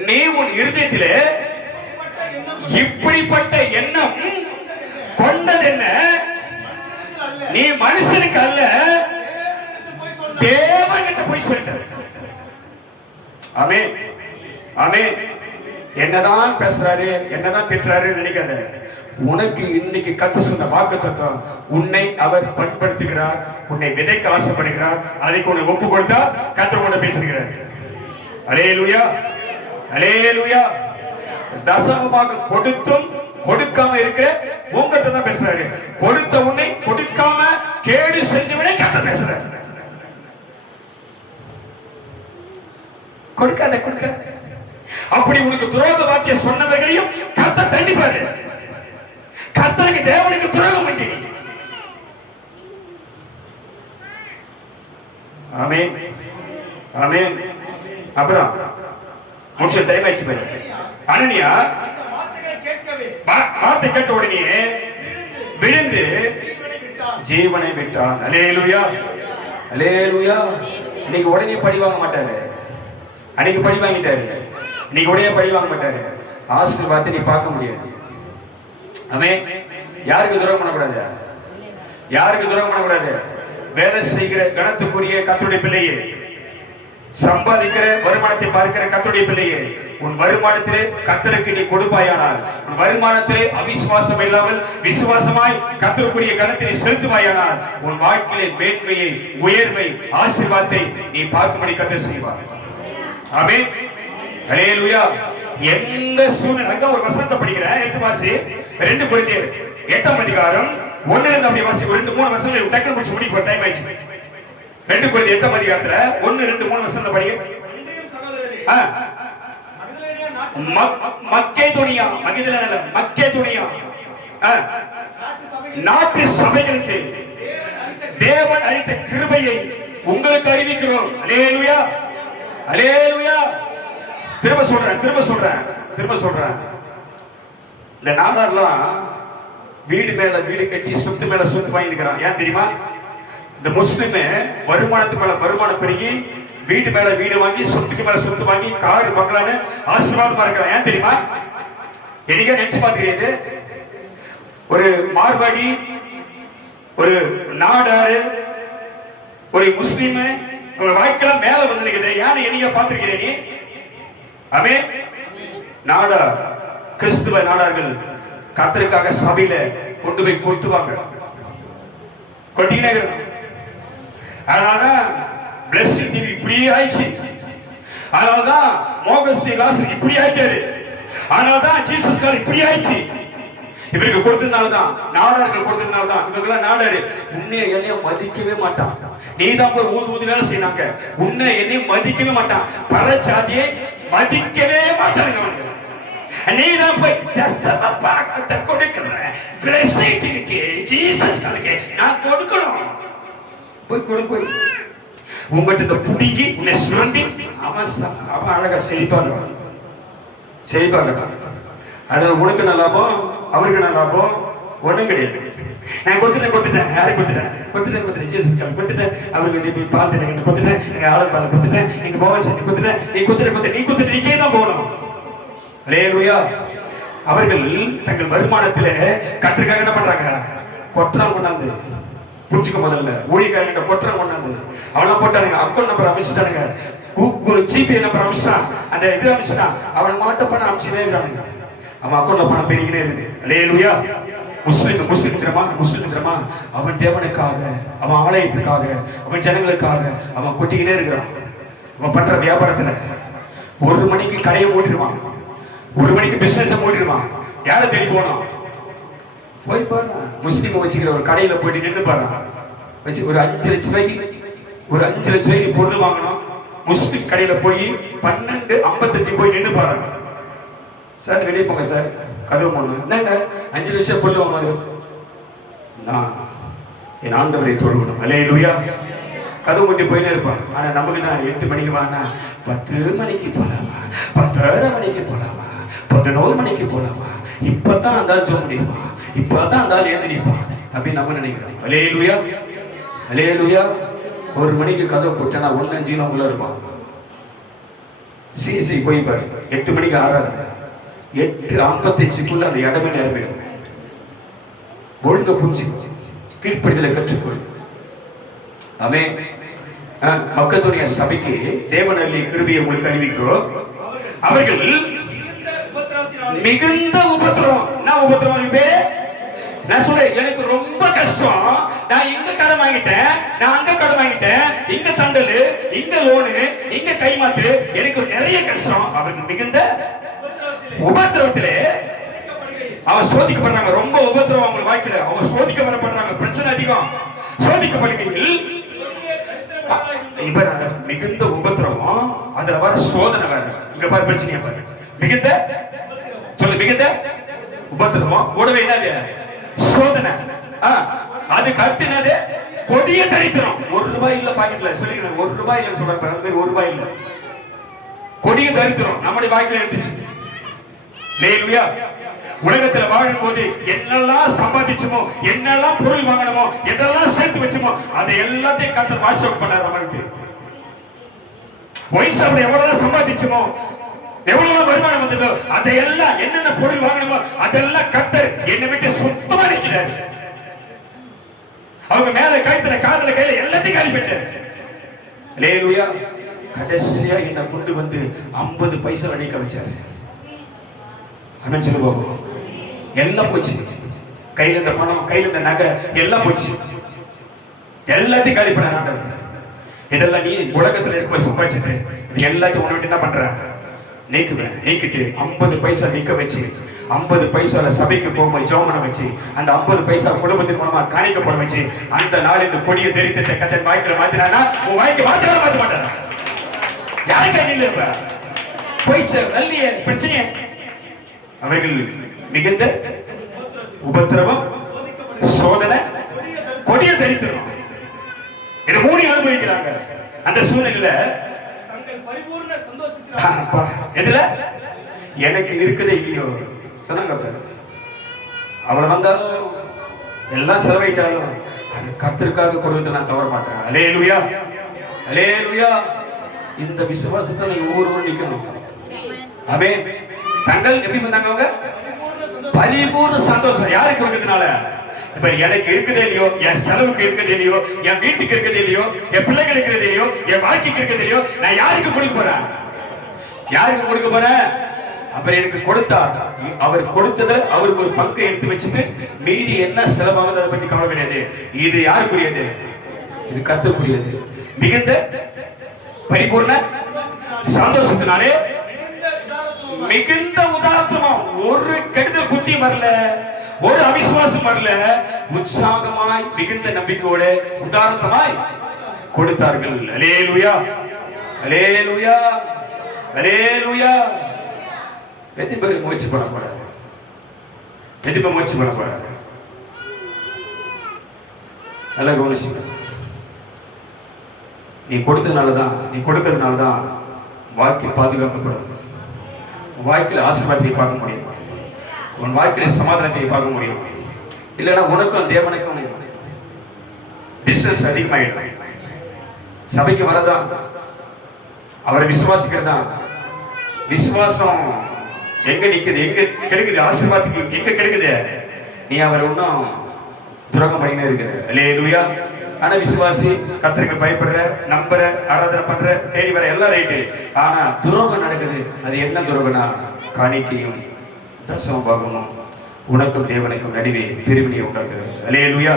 நீ உன் இருதயத்திலே இப்படிப்பட்ட எண்ணம் கொண்டது என்ன? நீ மனுஷனுக்கு அல்ல, தேவனுக்கு போய் சொல்லிட்ட. ஆமென், ஆமென். என்னதான் பேசுறாரு, என்னதான் திட்டுறாரு நினைக்காத. உனக்கு இன்னைக்கு கத்து சொன்ன வாக்கு தத்துவம், உன்னை அவர் பண்படுத்துகிறார், உன்னை விதைக்க ஆசைப்படுகிறார். அதுக்கு உன்னை ஒப்பு கொடுத்தா கத்தர் உன்னை பேசுகிறார். அல்லேலூயா, அல்லேலூயா. தசமமாக கொடுத்தும் கொடுக்காம இருக்கிற உங்ககிட்ட தான் பேசுறாரு. கொடுத்த உன்னை கொடுக்காம கேடு செஞ்சவனே கத்தர் பேசுறாரு. கொடுக்காத கொடுக்காத. அப்படி உனக்கு துரோக வார்த்தை சொன்னவர்களையும் கர்த்தர் தண்டிப்பாரு. கர்த்தருக்கு தேவனுக்கு துரோகம் பண்ணிட்டீங்க. ஆமென் ஆமென். அப்புறம் முடிச்ச டைம் ஆயிடுச்சு பாரு. அனனியா வார்த்தை கேட்ட உடனே விழுந்து ஜீவனை விட்டான். அல்லேலூயா அல்லேலூயா. இன்னைக்கு உடனே பழி வாங்க மாட்டாரு, அன்னைக்கு பழி வாங்கிட்டாரு. இன்னைக்கு உடனே பழி வாங்க மாட்டாரு. ஆசீர்வாதத்தை நீ பார்க்க முடியாது. ஆமென். யாருக்கு துரோகம் பண்ணக்கூடாது, யாருக்கு துரோகம் பண்ணக்கூடாது. வேலை செய்கிற கணத்துக்குரிய கர்த்தருடைய பிள்ளையே, சம்பாதிக்கிற வருமானத்தை பார்க்கிற கர்த்தருடைய பிள்ளையே, உன் வருமானத்திலே கர்த்தருக்கு நீ கொடுப்பாயானால், உன் வருமானத்திலே அவிசுவாசம் இல்லாமல் விசுவாசமாய் கர்த்தருக்குரிய கணத்தை நீ செலுத்துவாயானால், உன் வாழ்க்கையிலே மேன்மையை, உயர்வை, ஆசீர்வாதத்தை நீ பார்க்கும்படி கர்த்தர் செய்வார். ஆமென் அல்லேலூயா. எந்த சூழ்நிலை அங்க ஒரு வசனத்தை படிக்கிறேன், எடுத்து வாசி. 2 கொரிந்தியர் 8ஆம் அதிகாரம் 1 இருந்து அப்படியே வாசி. 2-3 வசனங்களை டக்குனு முடிச்சு முடிக்க டைம் ஆயிடுச்சு. 2 கொரிந்தியர் 8ஆம் அதிகாரத்துல 1-2-3 வசனத்தை படிங்க. மக்கேதோனியா, மக்கேதோனியா நாட்டு சபைகளுக்கு தேவன் அளித்த கிருபையை உங்களுக்கு அறிவிக்கிறோம். அல்லேலூயா அல்லேலூயா. திரும்ப சொல்றேன். இந்த நாடார்லாம் வீடு மேல வீடு கட்டி சொத்து மேல சொத்து வாங்கிருக்கிறான். ஏன் தெரியுமா? இந்த முஸ்லிம் வருமானத்து மேல வருமானம் பெருகி வீடு மேல வீடு வாங்கி சொத்துக்கு மேல சொத்து வாங்கி காரு பங்களான்னு ஆசீர்வாதமா இருக்கிறான். ஏன் தெரியுமா? என்னைக்கா நினைச்சு பாத்துக்கிறது? ஒரு மார்வாடி, ஒரு நாடாரு, ஒரு முஸ்லிம் உங்க வாழ்க்கையில மேல வந்து நிக்குது. ஏன்னு என்னைக்கா பாத்துருக்கிறேன் நீ? ஆமென். நாடா கிறிஸ்துவ நாடார்கள் கர்த்தருக்காக சபையில கொண்டு போய் கொட்டுவாங்க, கொட்டினே. அதனாலதான் பிளஸிங் டிவி இப்படி ஆயிடுச்சு. அதனாலதான் மோகன் சிங் இப்படி ஆயிட்டாரு. அதனாலதான் ஜீசஸ் கால் இப்படி ஆயிடுச்சு. இவருக்கு கொடுத்ததுனாலதான், நாடார்கள் கொடுத்ததுனாலதான். இவங்கெல்லாம் நாடாரு உன்னை என்னைய மதிக்கவே மாட்டான். நீதான் போய் ஊது வேலை செய்யறாங்க. உன்னை என்னைய மதிக்கவே மாட்டான். பரச்சாதியை மதிக்கவே மாட்டாங்க. நீதான் போய் கொடுக்கிற பிளஸிங்க்கு ஜீசஸ் காலுக்கு நான் கொடுக்கணும். போய் கொடு. போய் உங்ககிட்ட இந்த புடிங்கி உன்னை சுரண்டி அவன் அழகா செழிப்பாங்க. அது உனக்கு நல்ல லாபம், அவருக்கு நல்ல லாபம் ஒண்ணும் கிடையாது. நான் கொடுத்துட்டேன். யாருக்கு கொடுத்துட்டேன்? ஜீசஸ் கால் கொடுத்துட்டேன். அவருக்கு பால் தண்ணி கொடுத்துட்டேன். எங்க ஆளு பால் கொடுத்துட்டேன். எங்க பவன் சக்தி கொடுத்துட்டேன். நீ கொடுத்துட்டு நீக்கே தான் போகணும். அல்லேலூயா. அவர்கள் தங்கள் வருமானத்துல கர்த்தருக்காக என்ன பண்றாங்க? கொட்டரம் கொண்டாந்து புடிச்சுக்க. முதல்ல ஊழியக்காரங்க கொட்டரம் கொண்டாந்து அவனா போட்டானுங்க. அக்கௌண்ட் நம்பர் அமைச்சிட்டானுங்க, ஜிபே நம்பர் அமைச்சான், அந்த இது அமைச்சான். அவன் மாட்ட பணம் அமைச்சுனே இருக்கானுங்க. அவன் அக்கௌண்ட்ல பணம் பெருகினே இருக்கு. அல்லேலூயா. முஸ்லிம் திரமா அவன் தேவனுக்காக, அவன் ஆலயத்துக்காக, அவன் ஜனங்களுக்காக அவன் கொட்டிக்கிட்டே இருக்கிறான். அவன் பண்ற வியாபாரத்துல 1 மணிக்கு கடையை மூடிடுவான், 1 மணிக்கு பிசினஸ் மூடிடுவான். யாரை தேடி போனோம்? போய் பாரு. முஸ்லீம் வச்சுக்கிற ஒரு கடையில போயிட்டு நின்று பாரு. வச்சு ஒரு 5 லட்சம் ரூபாய்க்கு பொருள் வாங்கணும். முஸ்லிம் கடையில போய் 12:55 போய் நின்று பாரு. சார் வெளியே போங்க சார், கதவு போடணும். என்னங்க 5 லட்சம் பொருள் வாங்க? நான் என் ஆண்டவரை தொழுகணும். அல்லேலூயா. கதவு கொட்டி போயினே இருப்பான். ஆனா நமக்கு தான் 8 மணிக்கு வாங்க, 10 மணிக்கு போலாமா, 10:30 மணிக்கு போலாமா, 11 மணிக்கு போலாமா, இப்பதான் அந்த ஆள் ஜோம் பண்ணிருப்பான், இப்பதான் அந்த ஆள் எழுந்து நிற்பான் அப்படின்னு நம்ம நினைக்கிறோம். அல்லேலூயா அல்லேலூயா. 1 மணிக்கு கதவு போட்டேன்னா 1:05 உள்ள இருப்பான். சிசி போய் பாரு. 8 மணிக்கு ஆறாது, 8:55 அந்த இடமே நேரமிடும். ஒழுங்க புரிஞ்சு கீழ்ப்படிதலை கற்றுக்கொள். ஆமென். மக்கதோனியா சபைக்கு தேவன் அருளிய கிருபையை உங்களுக்கு அறிவிக்கிறோம். அவர்கள் மிகுந்த உபத்திரவம். நான் உபத்திரவம் பேரு நான் சொல்றேன். எனக்கு ரொம்ப கஷ்டம். நான் இங்க கடன் வாங்கிட்டேன், நான் அங்க கடன் வாங்கிட்டேன், இங்க தண்டலு, இங்க லோனு, இங்க கைமாத்து, எனக்கு நிறைய கஷ்டம். அவர்கள் மிகுந்த உபத்திரவத்திலே அவன் சோதிக்கப்படுறாங்க. ரொம்ப உபத்திரவம் அவங்க வாழ்க்கையில அவங்க சோதிக்கப்படுறாங்க. பிரச்சனை அதிகம். சோதிக்கப்படுகையில் இப்ப மிகுந்த உபத்திரவம், அதுல வர சோதனை வேற. இங்க பாரு பிரச்சனையா பாரு. மிகுந்த சொல்லு, மிகுந்த உபத்திரவம் கூடவே என்னது சோதனை. அதுக்கு அடுத்து என்னது? கொடிய தரித்திரம். ₹1 இல்ல பாக்கெட்ல சொல்லிக்கிறேன். ₹1 இல்ல சொல்றாங்க. ₹1 இல்ல, கொடிய தரித்திரம் நம்முடைய வாழ்க்கையில இருந்துச்சு. ஹல்லேலூயா. உலகத்துல வாழும் போது என்னெல்லாம் சம்பாதிச்சோமோ, என்னெல்லாம் பொருள் வாங்கணுமோ, எதெல்லாம் சேர்த்து வச்சோமோ, அதை எல்லாத்தையும் கர்த்தர் வாஷ் அவுட் பண்ணார் நம்மளுக்கு. வயசுல எவ்வளவு சம்பாதிச்சோமோ, எவ்வளவு வருமானம் வந்ததோ, அதையெல்லாம் என்னென்ன பொருள் வாங்கணுமோ அதெல்லாம் கர்த்தர் என்னை விட்டு சுத்தமா நிற்கிறார். அவங்க மேல கழுத்துல காதல கையில எல்லாத்தையும் காலி பண்ணிட்டார். ஹல்லேலூயா. கடைசியா என்ன கொண்டு வந்து 50 பைசா அடிக்க வச்சாரு. அண்ணன் சொல்லு பாபு. எல்லாம் போச்சு. கையில இருந்த பணம், கையில இருந்த நகை எல்லாம் போச்சு. எல்லாத்தையும் காலி பண்ண ஆண்டவர். இதெல்லாம் நீ உலகத்துல இருக்கும்போது சம்பாதிச்சுட்டு இது எல்லாத்தையும் ஒண்ணு விட்டு என்ன பண்ற? நீக்குவேன். நீக்கிட்டு 50 பைசா நிக்க வச்சு, 50 பைசால சபைக்கு போகும்போது ஜெபம் வச்சு, அந்த 50 பைசா குடும்பத்தின் மூலமா காணிக்கப்பட வச்சு, அந்த நாள் இந்த கொடிய தெரிவித்த கத்தன் வாய்க்கிற மாத்தினா உன் வாய்க்கு மாத்தினா மாத்த மாட்டாரா? யாருக்கா நீ இருப்ப? போயிச்ச நல்லிய பிரச்சனைய அவர்கள் மிகுந்த உபத்திரவம், சோதனை, கொடிய தரித்திரம், இது 3 அனுபவிக்கிறாங்க. அந்த சூழ்நிலையில எதுல எனக்கு இருக்குதே இல்லையோ சொன்னாங்க. அவளை வந்தாலும் எல்லாம் செலவைட்டாலும் அது கர்த்தருக்காக கொடுத்து நான் தவற மாட்டேன். ஹல்லேலூயா. ஹல்லேலூயா. இந்த விசுவாசத்தை நீங்க ஒவ்வொருவரும் நிக்கணும். ஆமென். தங்கள் எப்படி வந்தாங்க? அவங்க பரிபூர்ண சந்தோஷம். யாருக்கு இருக்கிறதுனால? இப்ப எனக்கு இருக்குதே இல்லையோ, என் செலவுக்கு இருக்கிறது இல்லையோ, என் வீட்டுக்கு இருக்கிறது இல்லையோ, என் பிள்ளைகளுக்கு இருக்கிறது இல்லையோ, என் வாழ்க்கைக்கு இருக்கிறது இல்லையோ, நான் யாருக்கு கொடுக்க போறேன்? யாருக்கு கொடுக்க போறேன்? அவர் எனக்கு கொடுத்தார். அவர் கொடுத்ததை அவருக்கு ஒரு பங்கை எடுத்து வச்சுட்டு மீதி என்ன செலவாகுது அதை பத்தி கவலை கிடையாது. இது யாருக்குரியது? இது கர்த்தருக்குரியது. மிகுந்த பரிபூர்ண சந்தோஷத்தினாலே மிகுந்த உதாரணம். ஒரு கெடுதல் புத்தியும் வரல, ஒரு அவிசுவாசம் வரல. உற்சாகமாய் மிகுந்த நம்பிக்கையோட உதாரணமாய் கொடுத்தார்கள். ஹல்லேலூயா. ஹல்லேலூயா. ஹல்லேலூயா. எத்தனை பேர் முயற்சி பண்ண போறாரு? எத்தனை பேர் முயற்சி பண்ண போறாரு? நல்லா கவனிச்சுங்க. நீ கொடுத்ததுனாலதான், நீ கொடுக்கறதுனாலதான் வாழ்க்கை பாதுகாக்கப்படும். உன் வாழ்க்கையில் ஆசீர்வாதத்தை பார்க்க முடியும். உன் வாழ்க்கையில சமாதானத்தை பார்க்க முடியும். இல்லைன்னா உனக்கும் தேவனுக்கும் பிசினஸ் அதிகமாயிடும். சபைக்கு வரதா, அவரை விசுவாசிக்கிறதா. விசுவாசம் எங்க நிக்குது? எங்க கிடைக்குது? ஆசீர்வாதத்துக்கு எங்க கிடைக்குது? நீ அவர் ஒன்னும் துரோகம் பண்ணினே இருக்கிற. ஹல்லேலூயா. ஆனா விசுவாசி, கர்த்தருக்கு பயப்படுற, நம்புற, ஆராதனை பண்ற, தேடி வர எல்லாம் ரைட்டு. ஆனா துரோகம் நடக்குது. அது என்ன துரோகம்னா காணிக்கையும் தசம பாகமும் உனக்கும் தேவனுக்கும் நடுவே பிரிவினையை உண்டாக்குறது. ஹல்லேலூயா.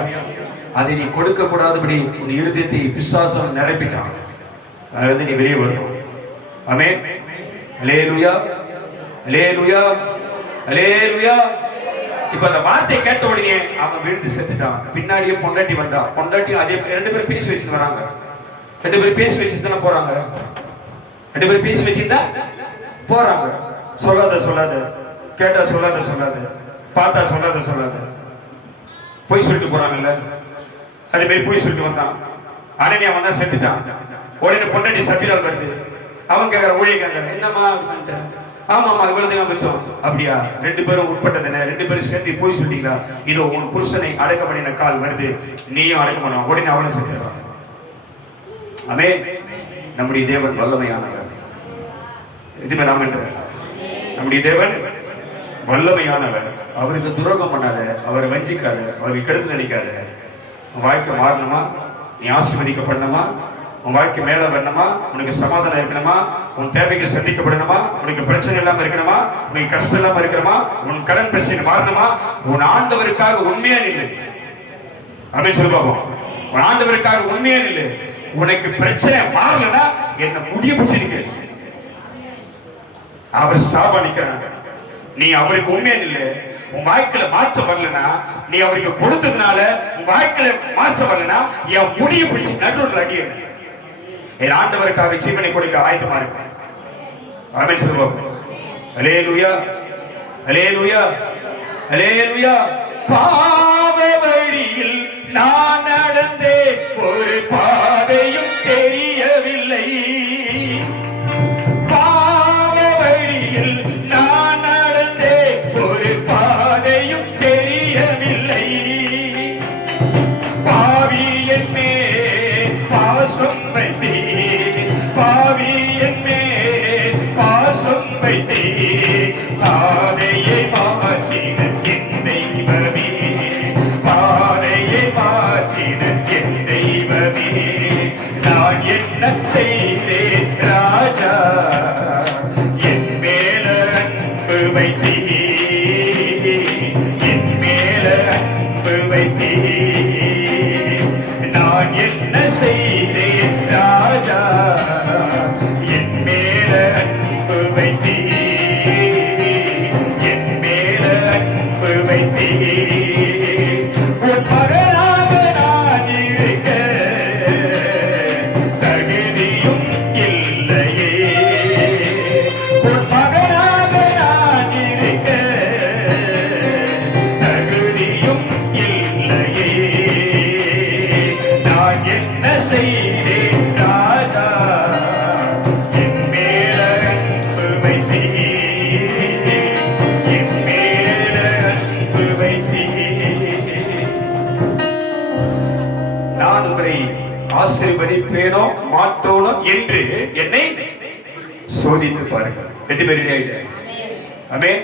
அதை நீ கொடுக்க கூடாதபடி உன் இருதயத்தை பிசாசம் நிரப்பிட்டான். அதுல நீ வெளியே வரணும். ஆமென். ஹல்லேலூயா. ஹல்லேலூயா. ஹல்லேலூயா. இப்ப அந்த வார்த்தையை கேட்ட உடனே அவன் விழுந்து செத்துட்டான். பின்னாடியே பொண்டாட்டி வந்தா. பொண்டாட்டியும் அதே 2 பேரும் பேசி வச்சுட்டு வராங்க. 2 பேரும் பேசி வச்சுட்டு தானே போறாங்க. 2 பேரும் பேசி வச்சுட்டா போறாங்க. சொல்லாத சொல்லாத, கேட்டா சொல்லாத சொல்லாத, பார்த்தா சொல்லாத சொல்லாத, போய் சொல்லிட்டு போறாங்கல்ல. அதே மாதிரி போய் சொல்லிட்டு வந்தான். அனனியா வந்தா செத்துட்டான். உடனே பொண்டாட்டி சபிலால் வருது. அவன் கேட்கற ஊழியக்காரங்க, என்னம்மா அப்படின்ட்டு. ஆமாமா இவ்வளவுதான் பத்தோம். அப்படியா? 2 பேரும் உட்பட்டதுன்னு 2 பேரும் சேர்ந்து போய் சொல்லிட்டீங்களா? இதோ உன் புருஷனை அடக்க பண்ணின கால் வருது, நீயும் அடக்க பண்ண. உடனே அவனை செத்துறான். ஆமென். நம்முடைய தேவன் வல்லமையானவர். இதுமே நாம் என்ற நம்முடைய தேவன் வல்லமையானவர். அவருக்கு துரோகம் பண்ணாத, அவரை வஞ்சிக்காத, அவருக்கு கெடுத்து நினைக்காத. உன் வாழ்க்கை மாறணுமா? நீ ஆசீர்வதிக்கப்படணுமா? உன் வாழ்க்கை மேல வரணுமா? உனக்கு சமாதானம் இருக்கணுமா? உன் தேவைகள் சந்திக்கப்படணுமா? உனக்கு பிரச்சனை இல்லாம இருக்கணுமா? உனக்கு கஷ்டம் இல்லாம இருக்கணுமா? உன் கடன் பிரச்சனை மாறணுமா? உன் ஆண்டவருக்காக உண்மையா இல்லை. அப்படின்னு சொல்லி பார்ப்போம். உன் ஆண்டவருக்காக உண்மையா இல்லை. உனக்கு பிரச்சனை மாறலன்னா என்ன முடிய பிடிச்சிருக்கு. அவர் சாபா நிக்கிறாங்க. நீ அவருக்கு உண்மையா இல்லை. உன் வாழ்க்கையில மாற்றம் வரலனா, நீ அவருக்கு கொடுத்ததுனால உன் வாழ்க்கையில மாற்றம் வரலனா என் முடிய பிடிச்சி நடுவில் அடிய. என் ஆண்டவருக்காக ஜீவனை கொடுக்க ஆயத்தமா இருக்கு. ஆமென் சொல்லுவோம். ஹல்லேலூயா. ஹல்லேலூயா. ஹல்லேலூயா. வைத்தீர். நான் என்ன செய்தேன் ராஜா, என் மேல அன்பு வைத்தீர், என் மேல அன்பு வைத்தீர். உன் மகனாக நான் இருக்க தகுதியும் இல்லையே, உன் மகனாக நான் இருக்க தகுதியும் இல்லையே. நான் என்ன செய்தேன் ராஜா, என் மேல அன்பு வைத்தீர், என் மேல அன்பு வைத்தீர். நான் உங்களை ஆசீர்வதிப்பேனோ மாட்டோனோ என்று என்னை சோதித்து பாருங்கள். எட்டு பேர் ரெடி ஆயிட்டாங்க. ஆமென்.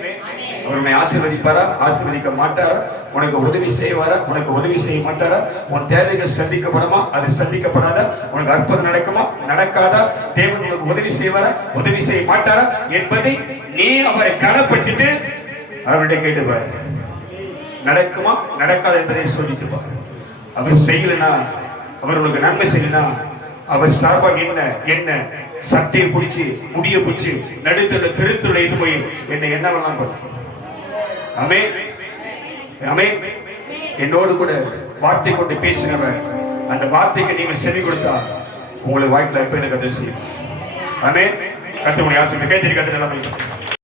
அவர் உன்னை ஆசீர்வதிப்பாரா, ஆசீர்வதிக்க மாட்டாரா? உனக்கு உதவி செய்வாரா, உனக்கு உதவி செய்ய மாட்டாரா? உன் தேவைகள் சந்திக்கப்படுமா, அது சந்திக்கப்படாதா? உனக்கு அற்புதம் நடக்குமா, நடக்காதா? தேவன் உனக்கு உதவி செய்வாரா, உதவி செய்ய மாட்டாரா என்பதை நீ அவரை கனப்படுத்திட்டு அவர்கிட்ட கேட்டுப்பாரு. நடக்குமா நடக்காது என்பதை சோதித்துப்பார். அவர் செய்யலனா, அவர் உனக்கு நன்மை செய்யலனா, அவர் சார்பாக என்ன சட்டையை பிடிச்சி முடிய பிடிச்சி நடுத்தல திருத்துள்ள இது போய் என்னை என்ன வேணாம் பண்ண. ஆமென். ஆமென். என்னோடு கூட வார்த்தை கொண்டு பேசினவர், அந்த வார்த்தைக்கு நீங்கள் செவி கொடுத்தா உங்களுக்கு வாழ்க்கையில் எப்ப எனக்கு அதை செய்யும். ஆமென். கர்த்தருடைய ஆசீர்வாதம் கேட்டிருக்கிறது.